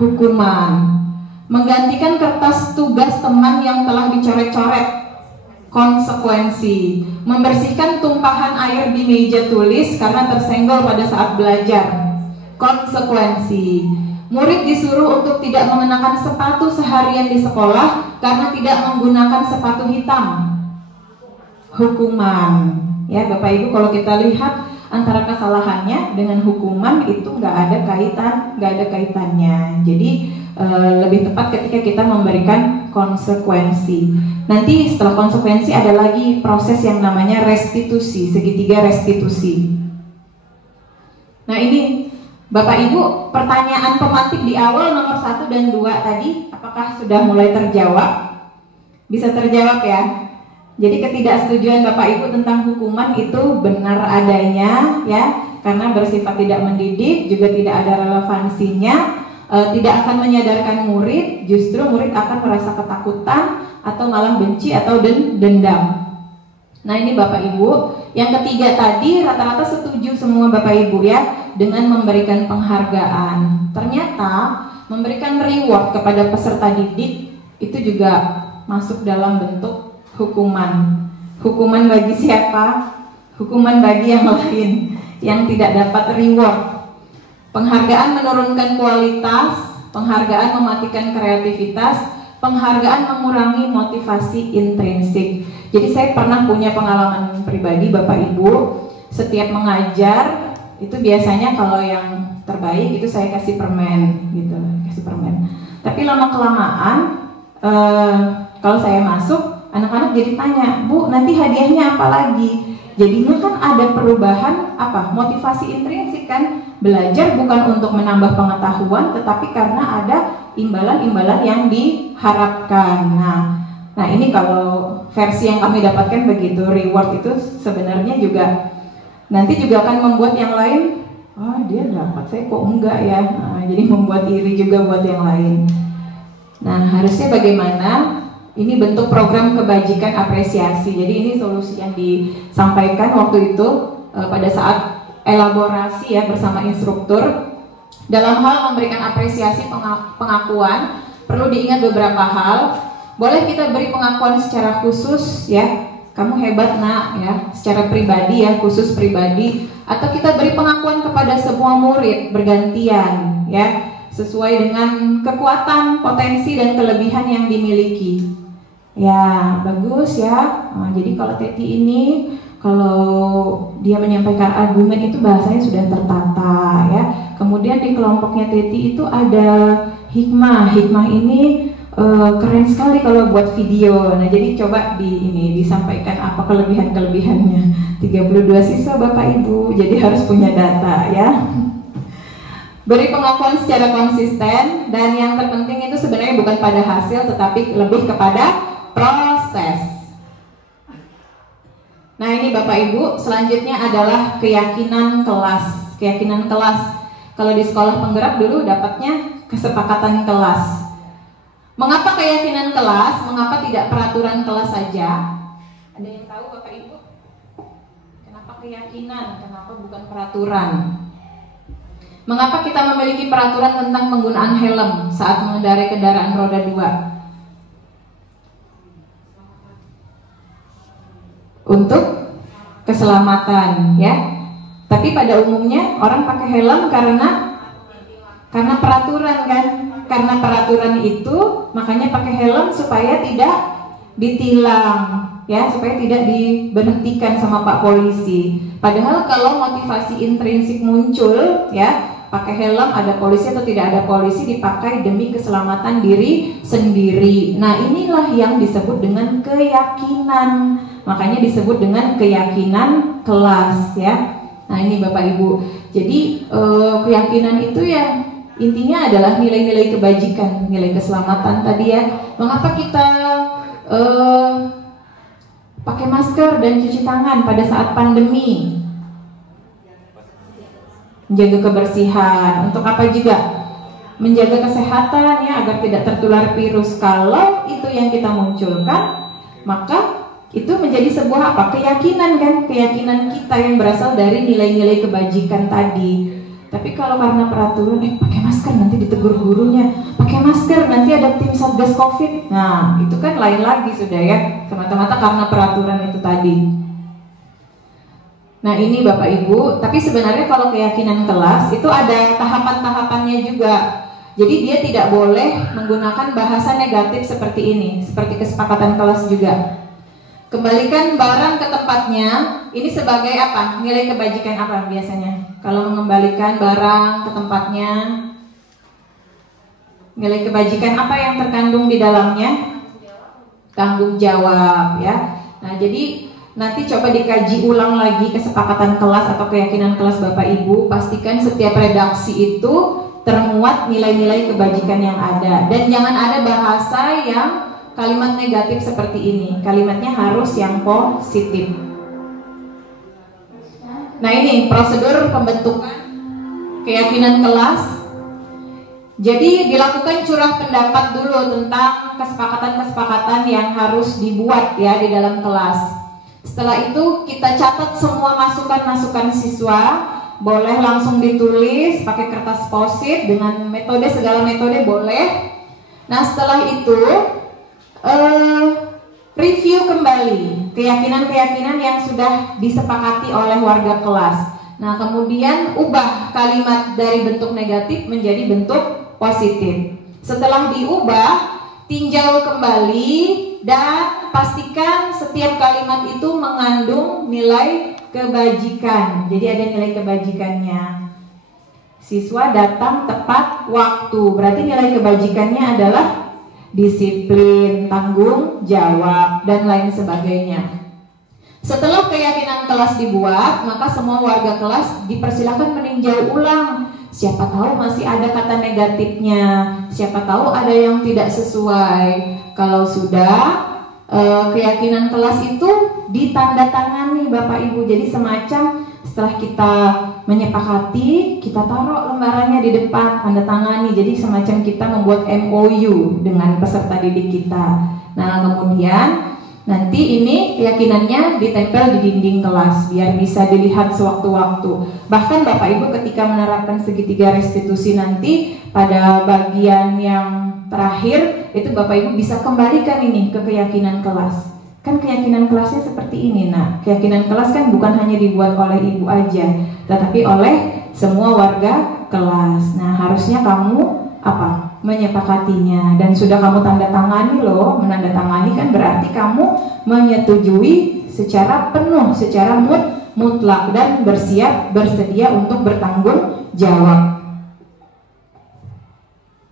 Hukuman. Menggantikan kertas tugas teman yang telah dicoret-coret. Konsekuensi. Membersihkan tumpahan air di meja tulis karena tersenggol pada saat belajar. Konsekuensi. Murid disuruh untuk tidak mengenakan sepatu seharian di sekolah karena tidak menggunakan sepatu hitam. Hukuman. Ya Bapak Ibu, kalau kita lihat antara kesalahannya dengan hukuman itu nggak ada kaitannya. Jadi lebih tepat ketika kita memberikan konsekuensi. Nanti setelah konsekuensi ada lagi proses yang namanya restitusi, segitiga restitusi. Nah ini Bapak Ibu, pertanyaan pemantik di awal nomor 1 dan 2 tadi, apakah sudah mulai terjawab? Bisa terjawab ya? Jadi ketidaksetujuan Bapak Ibu tentang hukuman itu benar adanya ya, karena bersifat tidak mendidik, juga tidak ada relevansinya. Tidak akan menyadarkan murid, justru murid akan merasa ketakutan atau malah benci atau dendam. Nah ini Bapak Ibu, yang ketiga tadi rata-rata setuju semua Bapak Ibu ya dengan memberikan penghargaan. Ternyata memberikan reward kepada peserta didik itu juga masuk dalam bentuk hukuman. Hukuman bagi siapa? Hukuman bagi yang lain yang tidak dapat reward. Penghargaan menurunkan kualitas, penghargaan mematikan kreativitas, penghargaan mengurangi motivasi intrinsik. Jadi saya pernah punya pengalaman pribadi Bapak Ibu, setiap mengajar itu biasanya kalau yang terbaik itu saya kasih permen gitu, kasih permen. Tapi lama kelamaan kalau saya masuk, anak-anak jadi tanya, Bu nanti hadiahnya apa lagi? Jadinya kan ada perubahan apa? Motivasi intrinsik kan, belajar bukan untuk menambah pengetahuan, tetapi karena ada imbalan-imbalan yang diharapkan. Nah ini kalau versi yang kami dapatkan begitu, reward itu sebenarnya juga nanti juga akan membuat yang lain, dia dapat, saya kok enggak ya. Jadi membuat iri juga buat yang lain. Nah harusnya bagaimana? Ini bentuk program kebajikan apresiasi. Jadi ini solusi yang disampaikan waktu itu pada saat elaborasi ya bersama instruktur. Dalam hal memberikan apresiasi pengakuan, perlu diingat beberapa hal. Boleh kita beri pengakuan secara khusus ya, kamu hebat nak ya, secara pribadi ya, khusus pribadi. Atau kita beri pengakuan kepada semua murid bergantian ya, sesuai dengan kekuatan, potensi dan kelebihan yang dimiliki. Ya bagus ya. Jadi kalau Teti ini kalau dia menyampaikan argumen itu bahasanya sudah tertata ya. Kemudian di kelompoknya Teti itu ada hikmah. Hikmah ini keren sekali kalau buat video. Nah jadi coba disampaikan apa kelebihannya. 32 siswa Bapak Ibu, jadi harus punya data ya. Beri pengakuan secara konsisten, dan yang terpenting itu sebenarnya bukan pada hasil tetapi lebih kepada proses. Nah ini Bapak Ibu, selanjutnya adalah keyakinan kelas. Keyakinan kelas, kalau di sekolah penggerak dulu dapatnya kesepakatan kelas. Mengapa keyakinan kelas? Mengapa tidak peraturan kelas saja? Ada yang tahu Bapak Ibu? Kenapa keyakinan? Kenapa bukan peraturan? Mengapa kita memiliki peraturan tentang penggunaan helm saat mengendarai kendaraan roda 2? Untuk keselamatan ya. Tapi pada umumnya orang pakai helm karena Karena peraturan kan, karena peraturan itu makanya pakai helm supaya tidak ditilang, ya, supaya tidak diberhentikan sama Pak Polisi. Padahal kalau motivasi intrinsik muncul, ya, pakai helm ada polisi atau tidak ada polisi dipakai demi keselamatan diri sendiri. Nah, inilah yang disebut dengan keyakinan. Makanya disebut dengan keyakinan kelas, ya. Nah, ini Bapak Ibu. Jadi keyakinan itu ya intinya adalah nilai-nilai kebajikan, nilai keselamatan tadi ya. Mengapa kita pakai masker dan cuci tangan pada saat pandemi? Menjaga kebersihan. Untuk apa juga? Menjaga kesehatan ya, agar tidak tertular virus. Kalau itu yang kita munculkan, maka itu menjadi sebuah apa? Keyakinan kan? Keyakinan kita yang berasal dari nilai-nilai kebajikan tadi. Tapi kalau karena peraturan, pakai masker nanti ditegur gurunya, pakai masker nanti ada tim satgas COVID. Nah, itu kan lain lagi sudah ya, semata-mata karena peraturan itu tadi. Nah, ini Bapak Ibu, tapi sebenarnya kalau keyakinan kelas itu ada tahapan-tahapannya juga. Jadi dia tidak boleh menggunakan bahasa negatif seperti ini, seperti kesepakatan kelas juga. Kembalikan barang ke tempatnya, ini sebagai apa? Nilai kebajikan apa biasanya? Kalau mengembalikan barang ke tempatnya, nilai kebajikan apa yang terkandung di dalamnya? Tanggung jawab ya. Nah, jadi nanti coba dikaji ulang lagi kesepakatan kelas atau keyakinan kelas Bapak Ibu. Pastikan setiap redaksi itu termuat nilai-nilai kebajikan yang ada. Dan jangan ada bahasa yang kalimat negatif seperti ini. Kalimatnya harus yang positif. Nah, ini prosedur pembentukan keyakinan kelas. Jadi dilakukan curah pendapat dulu tentang kesepakatan-kesepakatan yang harus dibuat ya di dalam kelas. Setelah itu kita catat semua masukan-masukan siswa. Boleh langsung ditulis pakai kertas post-it dengan metode, segala metode boleh. Nah, setelah itu review kembali keyakinan-keyakinan yang sudah disepakati oleh warga kelas. Nah, kemudian ubah kalimat dari bentuk negatif menjadi bentuk positif. Setelah diubah, tinjau kembali dan pastikan setiap kalimat itu mengandung nilai kebajikan. Jadi ada nilai kebajikannya. Siswa datang tepat waktu. Berarti nilai kebajikannya adalah disiplin, tanggung jawab, dan lain sebagainya. Setelah keyakinan kelas dibuat, maka semua warga kelas dipersilakan meninjau ulang. Siapa tahu masih ada kata negatifnya, siapa tahu ada yang tidak sesuai. Kalau sudah, keyakinan kelas itu ditandatangani Bapak Ibu. Jadi semacam setelah kita menyepakati, kita taruh lembarannya di depan, tanda tangani. Jadi semacam kita membuat MOU dengan peserta didik kita. Nah, kemudian nanti ini keyakinannya ditempel di dinding kelas biar bisa dilihat sewaktu-waktu. Bahkan Bapak Ibu ketika menerapkan segitiga restitusi nanti pada bagian yang terakhir itu Bapak Ibu bisa kembalikan ini ke keyakinan kelas. Kan keyakinan kelasnya seperti ini. Nah, keyakinan kelas kan bukan hanya dibuat oleh ibu aja, tetapi oleh semua warga kelas. Nah, harusnya kamu apa? Menyepakatinya, dan sudah kamu tanda tangani loh. Menandatangani kan berarti kamu menyetujui secara penuh, secara mutlak, dan bersedia untuk bertanggung jawab.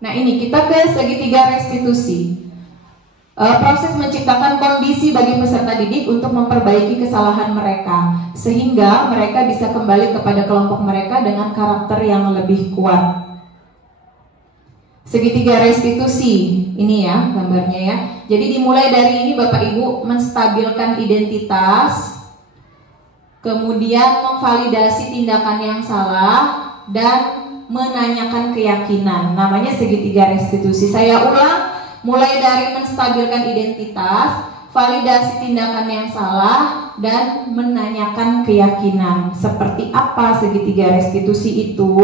Nah, ini kita ke segitiga restitusi. Proses menciptakan kondisi bagi peserta didik untuk memperbaiki kesalahan mereka sehingga mereka bisa kembali kepada kelompok mereka dengan karakter yang lebih kuat. Segitiga restitusi ini ya gambarnya ya. Jadi dimulai dari ini Bapak Ibu menstabilkan identitas, kemudian memvalidasi tindakan yang salah, dan menanyakan keyakinan. Namanya segitiga restitusi. Saya ulang, mulai dari menstabilkan identitas, validasi tindakan yang salah, dan menanyakan keyakinan. Seperti apa segitiga restitusi itu?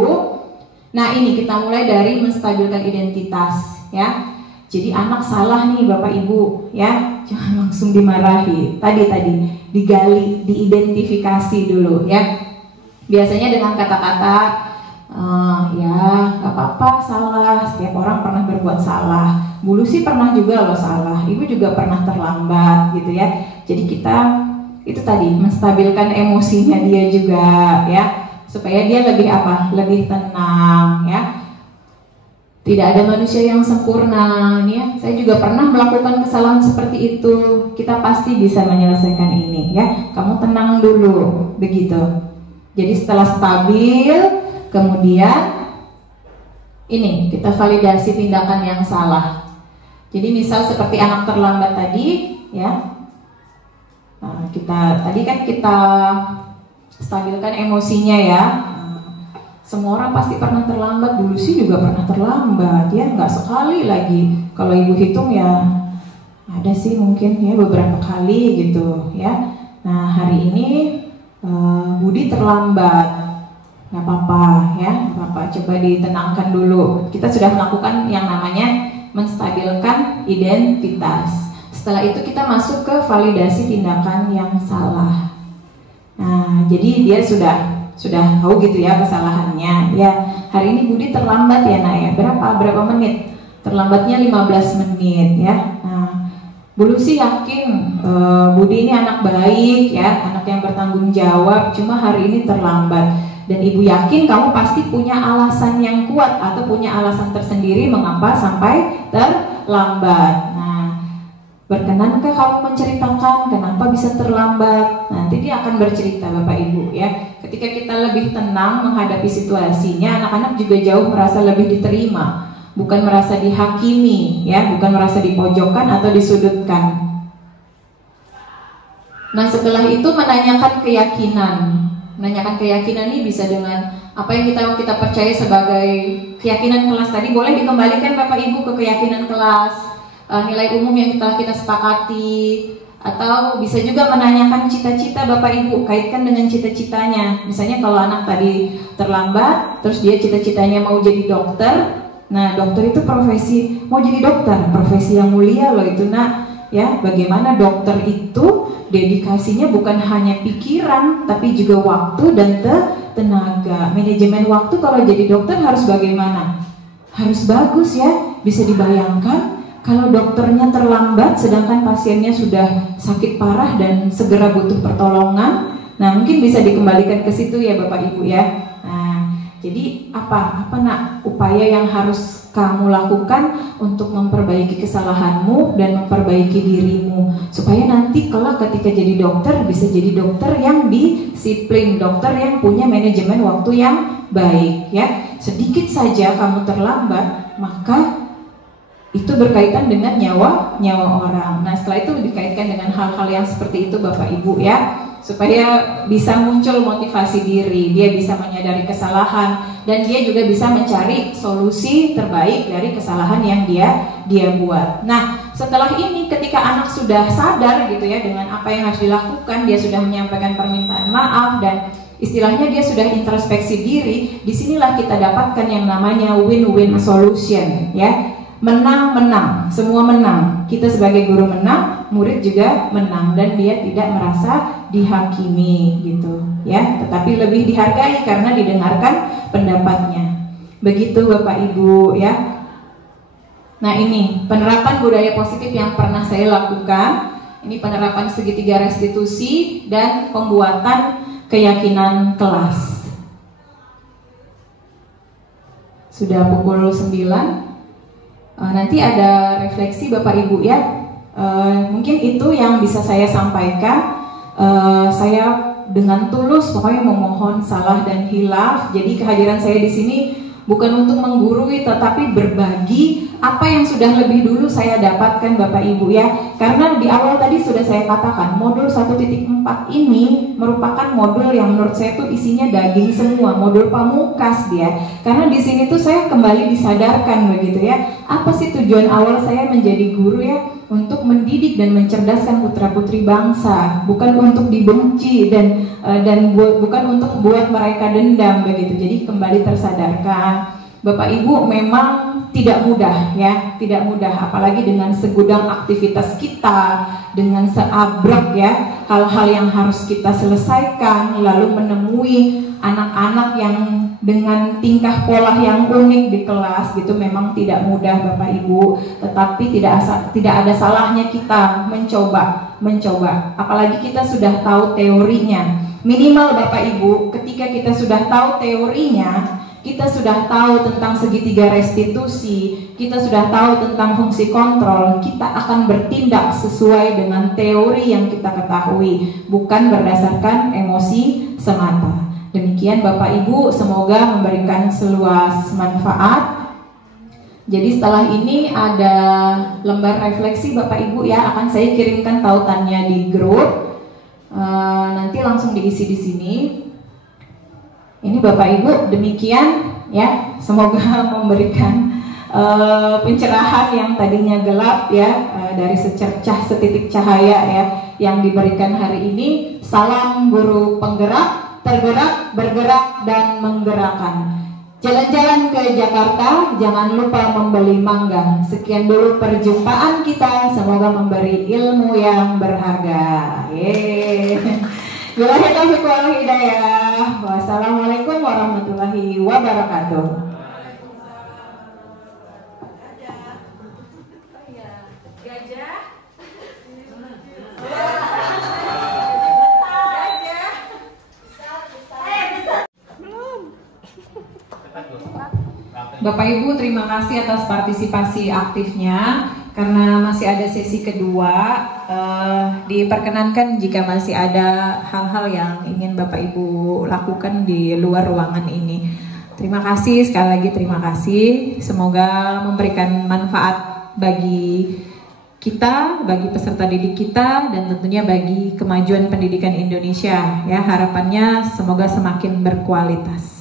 Nah, ini kita mulai dari menstabilkan identitas ya. Jadi anak salah nih Bapak Ibu ya, jangan langsung dimarahi. Tadi digali, diidentifikasi dulu ya. Biasanya dengan kata-kata Ya nggak apa-apa salah, setiap orang pernah berbuat salah. Bu Lucy pernah juga loh salah, ibu juga pernah terlambat gitu ya. Jadi kita itu tadi menstabilkan emosinya dia juga ya, supaya dia lebih apa? Lebih tenang ya. Tidak ada manusia yang sempurna ya. Saya juga pernah melakukan kesalahan seperti itu. Kita pasti bisa menyelesaikan ini ya. Kamu tenang dulu begitu. Jadi setelah stabil, kemudian ini kita validasi tindakan yang salah. Jadi misal seperti anak terlambat tadi ya. Nah, tadi kan kita stabilkan emosinya ya. Semua orang pasti pernah terlambat, dulu sih juga pernah terlambat ya, nggak sekali lagi. Kalau ibu hitung ya ada sih mungkin ya beberapa kali gitu ya. Nah hari ini Budi terlambat, nggak apa-apa ya, nggak apa-apa. Coba ditenangkan dulu. Kita sudah melakukan yang namanya menstabilkan identitas. Setelah itu kita masuk ke validasi tindakan yang salah. Nah jadi dia sudah tahu gitu ya kesalahannya ya. Hari ini Budi terlambat ya nak ya, berapa menit terlambatnya? 15 menit ya. Nah Bu Lucy yakin Budi ini anak baik ya, anak yang bertanggung jawab, cuma hari ini terlambat. Dan ibu yakin kamu pasti punya alasan yang kuat atau punya alasan tersendiri mengapa sampai terlambat. Nah berkenankah kamu menceritakan kenapa bisa terlambat? Nanti dia akan bercerita Bapak Ibu ya. Ketika kita lebih tenang menghadapi situasinya, anak-anak juga jauh merasa lebih diterima, bukan merasa dihakimi ya, bukan merasa dipojokkan atau disudutkan. Nah setelah itu menanyakan keyakinan. Menanyakan keyakinan ini bisa dengan apa yang kita percaya sebagai keyakinan kelas tadi, boleh dikembalikan Bapak Ibu ke keyakinan kelas. Nilai umum yang telah kita sepakati, atau bisa juga menanyakan cita-cita Bapak Ibu, kaitkan dengan cita-citanya. Misalnya kalau anak tadi terlambat, terus dia cita-citanya mau jadi dokter. Nah dokter itu profesi, mau jadi dokter, profesi yang mulia loh itu nak ya. Bagaimana dokter itu dedikasinya bukan hanya pikiran, tapi juga waktu dan tenaga. Manajemen waktu kalau jadi dokter harus bagaimana? Harus bagus ya. Bisa dibayangkan kalau dokternya terlambat sedangkan pasiennya sudah sakit parah dan segera butuh pertolongan. Nah mungkin bisa dikembalikan ke situ ya Bapak Ibu ya. Nah jadi apa nak upaya yang harus kamu lakukan untuk memperbaiki kesalahanmu dan memperbaiki dirimu, supaya nanti kelak ketika jadi dokter bisa jadi dokter yang disiplin, dokter yang punya manajemen waktu yang baik ya. Sedikit saja kamu terlambat maka itu berkaitan dengan nyawa orang. Nah setelah itu dikaitkan dengan hal-hal yang seperti itu Bapak Ibu ya, supaya bisa muncul motivasi diri, dia bisa menyadari kesalahan dan dia juga bisa mencari solusi terbaik dari kesalahan yang dia buat. Nah setelah ini ketika anak sudah sadar gitu ya dengan apa yang harus dilakukan, dia sudah menyampaikan permintaan maaf dan istilahnya dia sudah introspeksi diri. Disinilah kita dapatkan yang namanya win-win solution ya. Menang-menang, semua menang. Kita sebagai guru menang, murid juga menang dan dia tidak merasa dihakimi gitu ya, tetapi lebih dihargai karena didengarkan pendapatnya. Begitu Bapak Ibu ya. Nah ini penerapan budaya positif yang pernah saya lakukan. Ini penerapan segitiga restitusi dan pembuatan keyakinan kelas. Sudah pukul 9. Nanti ada refleksi Bapak Ibu ya. Mungkin itu yang bisa saya sampaikan. Saya dengan tulus pokoknya memohon salah dan hilaf. Jadi kehadiran saya di sini bukan untuk menggurui tetapi berbagi apa yang sudah lebih dulu saya dapatkan Bapak Ibu ya. Karena di awal tadi sudah saya katakan modul 1.4 ini merupakan modul yang menurut saya tuh isinya daging semua, modul pamungkas dia. Karena di sini tuh saya kembali disadarkan begitu ya. Apa sih tujuan awal saya menjadi guru ya? Untuk mendidik dan mencerdaskan putra-putri bangsa, bukan untuk dibenci dan bukan untuk buat mereka dendam begitu. Jadi kembali tersadarkan. Bapak Ibu memang tidak mudah ya, tidak mudah, apalagi dengan segudang aktivitas kita, dengan seabrek ya hal-hal yang harus kita selesaikan, lalu menemui anak-anak yang dengan tingkah pola yang unik di kelas gitu, memang tidak mudah Bapak Ibu. Tetapi tidak ada salahnya kita mencoba, apalagi kita sudah tahu teorinya. Minimal Bapak Ibu, ketika kita sudah tahu teorinya, kita sudah tahu tentang segitiga restitusi, kita sudah tahu tentang fungsi kontrol, kita akan bertindak sesuai dengan teori yang kita ketahui, bukan berdasarkan emosi semata. Demikian Bapak Ibu, semoga memberikan seluas manfaat. Jadi setelah ini ada lembar refleksi Bapak Ibu ya, akan saya kirimkan tautannya di grup. Nanti langsung diisi di sini. Ini Bapak Ibu, demikian ya, semoga memberikan pencerahan yang tadinya gelap ya, dari secercah setitik cahaya ya yang diberikan hari ini. Salam guru penggerak, tergerak, bergerak, dan menggerakkan. Jalan-jalan ke Jakarta, jangan lupa membeli mangga. Sekian dulu perjumpaan kita, semoga memberi ilmu yang berharga. Billahi taufiq wal hidayah. Wassalamualaikum warahmatullahi wabarakatuh. Bapak Ibu, terima kasih atas partisipasi aktifnya. Karena masih ada sesi kedua, diperkenankan jika masih ada hal-hal yang ingin Bapak Ibu lakukan di luar ruangan ini. Terima kasih, sekali lagi terima kasih. Semoga memberikan manfaat bagi kita, bagi peserta didik kita, dan tentunya bagi kemajuan pendidikan Indonesia. Ya, harapannya semoga semakin berkualitas.